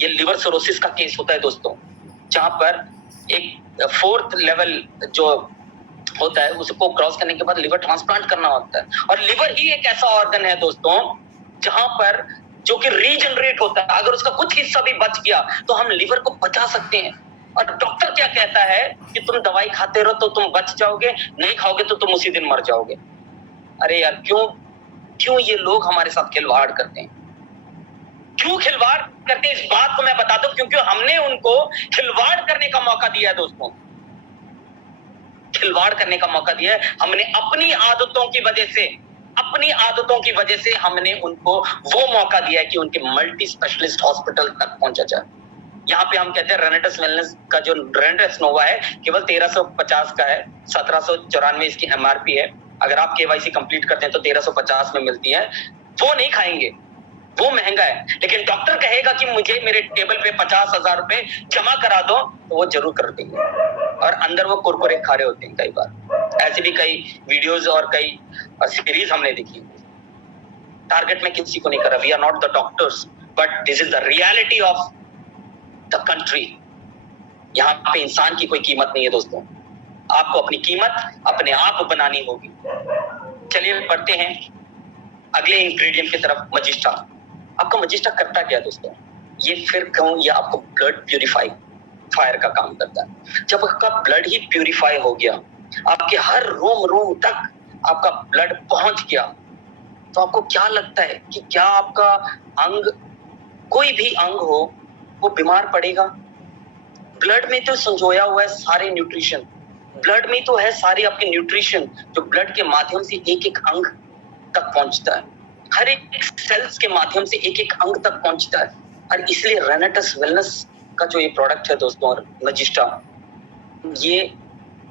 ये लिवर सिरोसिस का केस होता है दोस्तों, जहां पर एक 4th लेवल जो होता है उसको क्रॉस करने के बाद लिवर ट्रांसप्लांट करना होता है। और लिवर ही एक ऐसा ऑर्गन है दोस्तों जहां पर जो कि रीजनरेट होता है। अगर उसका कुछ हिस्सा भी बच गया तो हम लिवर को बचा सकते हैं। और डॉक्टर क्या कहता है कि तुम दवाई खाते रहो तो तुम बच जाओगे, नहीं खाओगे तो तुम उसी दिन मर जाओगे। अरे यार, क्यों ये लोग हमारे साथ खिलवाड़ करते हैं? क्यों खिलवाड़ करते हैं? इस बात को मैं बता दूं, क्योंकि हमने उनको खिलवाड़ करने का मौका दिया है दोस्तों, खिलवाड़ करने का मौका दिया है। हमने अपनी आदतों की वजह से हमने उनको वो मौका दिया है कि उनके मल्टी स्पेशलिस्ट हॉस्पिटल तक पहुंचा जाए। यहाँ पे हम कहते हैं रेनेटस वेलनेस का जो रेनेटस नोवा है केवल 1350 का है, 1794 इसकी एमआरपी है। अगर आप केवाईसी कंप्लीट करते हैं तो 1350 में मिलती है। वो नहीं खाएंगे, वो महंगा है, लेकिन डॉक्टर कहेगा कि मुझे मेरे टेबल पे 50,000 रुपए जमा करा दो, तो वो जरूर कर देंगे। और अंदर वो कुरकुरे खा रहे होते हैं कई बार। ऐसे भी कई वीडियोस और कई सीरीज हमने देखी। टारगेट में किसी को नहीं कर रहा, we are not the doctors, but this is the reality of the country. यहाँ पे इंसान की कोई कीमत नहीं है दोस्तों, आपको अपनी कीमत अपने आप बनानी होगी। चलिए बढ़ते हैं अगले इंग्रेडिएंट की तरफ, मजिस्टा। आपका मजिस्टा करता क्या दोस्तों? ये फिर कहूं, ये आपको ब्लड प्यूरिफायर का काम करता है। जब आपका ब्लड ही प्यूरिफाई हो गया, आपके हर रोम तक आपका ब्लड पहुंच गया, तो आपको क्या लगता है कि क्या आपका अंग, कोई भी अंग हो, वो बीमार पड़ेगा? ब्लड में तो संजोया हुआ है सारे न्यूट्रिशन, ब्लड में तो है सारे आपके न्यूट्रिशन जो ब्लड के माध्यम से एक एक अंग तक पहुंचता है, हर एक सेल्स के माध्यम से एक एक अंग तक पहुंचता है। और इसलिए रेनेटस वेलनेस का जो ये प्रोडक्ट है दोस्तों, और मजिस्टा, ये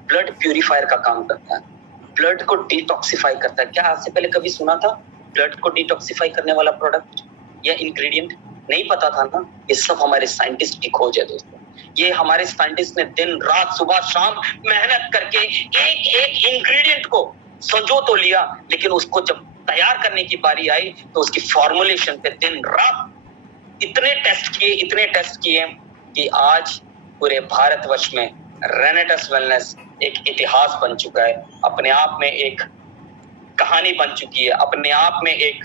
ब्लड प्यूरिफायर का काम करता है, ब्लड को डिटॉक्सिफाई करता है। क्या आपसे पहले कभी सुना था ब्लड को डिटॉक्सिफाई करने वाला प्रोडक्ट या इंग्रेडिएंट? नहीं पता था ना। ये सब हमारे साइंटिस्ट की खोज है दोस्तों। ये हमारे साइंटिस्ट ने दिन रात सुबह शाम मेहनत करके एक इंग्रेडिएंट को संजो तो लिया, लेकिन उसको जब तैयार करने की बारी आई तो उसकी फॉर्मुलेशन पे दिन रात इतने टेस्ट किए कि आज पूरे भारतवर्ष में रेनेटस वेलनेस एक इतिहास बन चुका है, अपने आप में एक कहानी बन चुकी है, अपने आप में एक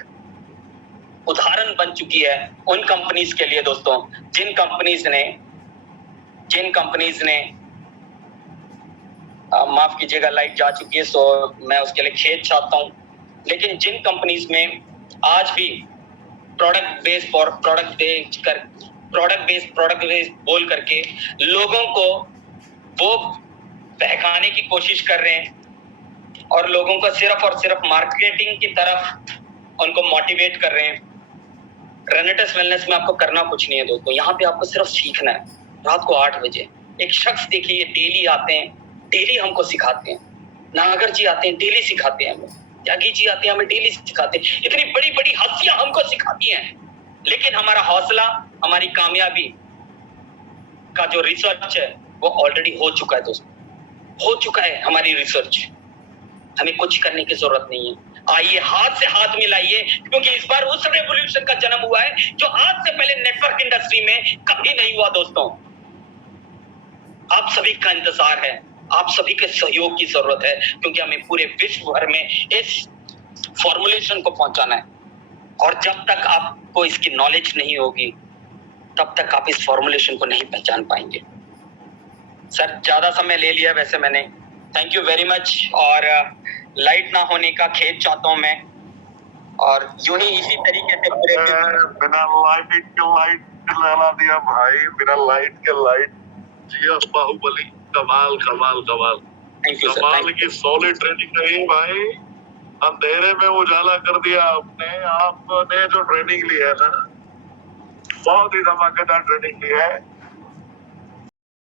उदाहरण बन चुकी है उन कंपनीज के लिए दोस्तों, जिन कंपनीज ने माफ कीजिएगा लाइट जा चुकी है, सो मैं उसके लिए खेद चाहता हूं, लेकिन जिन कंपनीज में आज भी प्रोडक्ट बेस्ड बोल करके लोगों को वो बहकाने की कोशिश कर रहे हैं और लोगों को सिर्फ और सिर्फ मार्केटिंग की तरफ उनको मोटिवेट कर रहे हैं। रेनेटस वेलनेस में आपको करना कुछ नहीं है दोस्तों, यहाँ पे आपको सिर्फ सीखना है। रात को 8 बजे एक शख्स देखिए, डेली आते हैं, डेली हमको सिखाते हैं। नागर जी आते हैं, डेली सिखाते हैं हमें। त्यागी जी आते हैं, हमें डेली सिखाते हैं। इतनी बड़ी बड़ी हस्तियां हमको सिखाती हैं, लेकिन हमारा हौसला, हमारी कामयाबी का जो रिसर्च है वो ऑलरेडी हो चुका है दोस्तों, हो चुका है हमारी रिसर्च। हमें कुछ करने की जरूरत नहीं है। आइए हाथ से हाथ मिलाइए, क्योंकि इस बार उस रेवोल्यूशन का जन्म हुआ है जो आज से पहले नेटवर्क इंडस्ट्री में कभी नहीं हुआ दोस्तों। आप सभी का इंतजार है, आप सभी के सहयोग की जरूरत है, क्योंकि हमें पूरे विश्व भर में इस फॉर्मुलेशन को पहुंचाना है। और जब तक आपको इसकी नॉलेज नहीं होगी, तब तक आप इस फॉर्मुलेशन को नहीं पहचान पाएंगे। सर, ज्यादा समय ले लिया वैसे मैंने, थैंक यू वेरी मच। और लाइट ना होने का खेद चाहता हूं मैं, और यूं ही इसी तरीके से पूरे बिना लाइट के लाइट जला दिया भाई, बिना लाइट के लाइट। जीएस बाहुबली, कमाल कमाल कमाल, थैंक यू सर, कमाल की सॉलिड ट्रेनिंग रही भाई। अंधेरे में उजाला कर दिया आपने जो ट्रेनिंग ली है ना, बहुत ही धमाकेदार ट्रेनिंग ली है।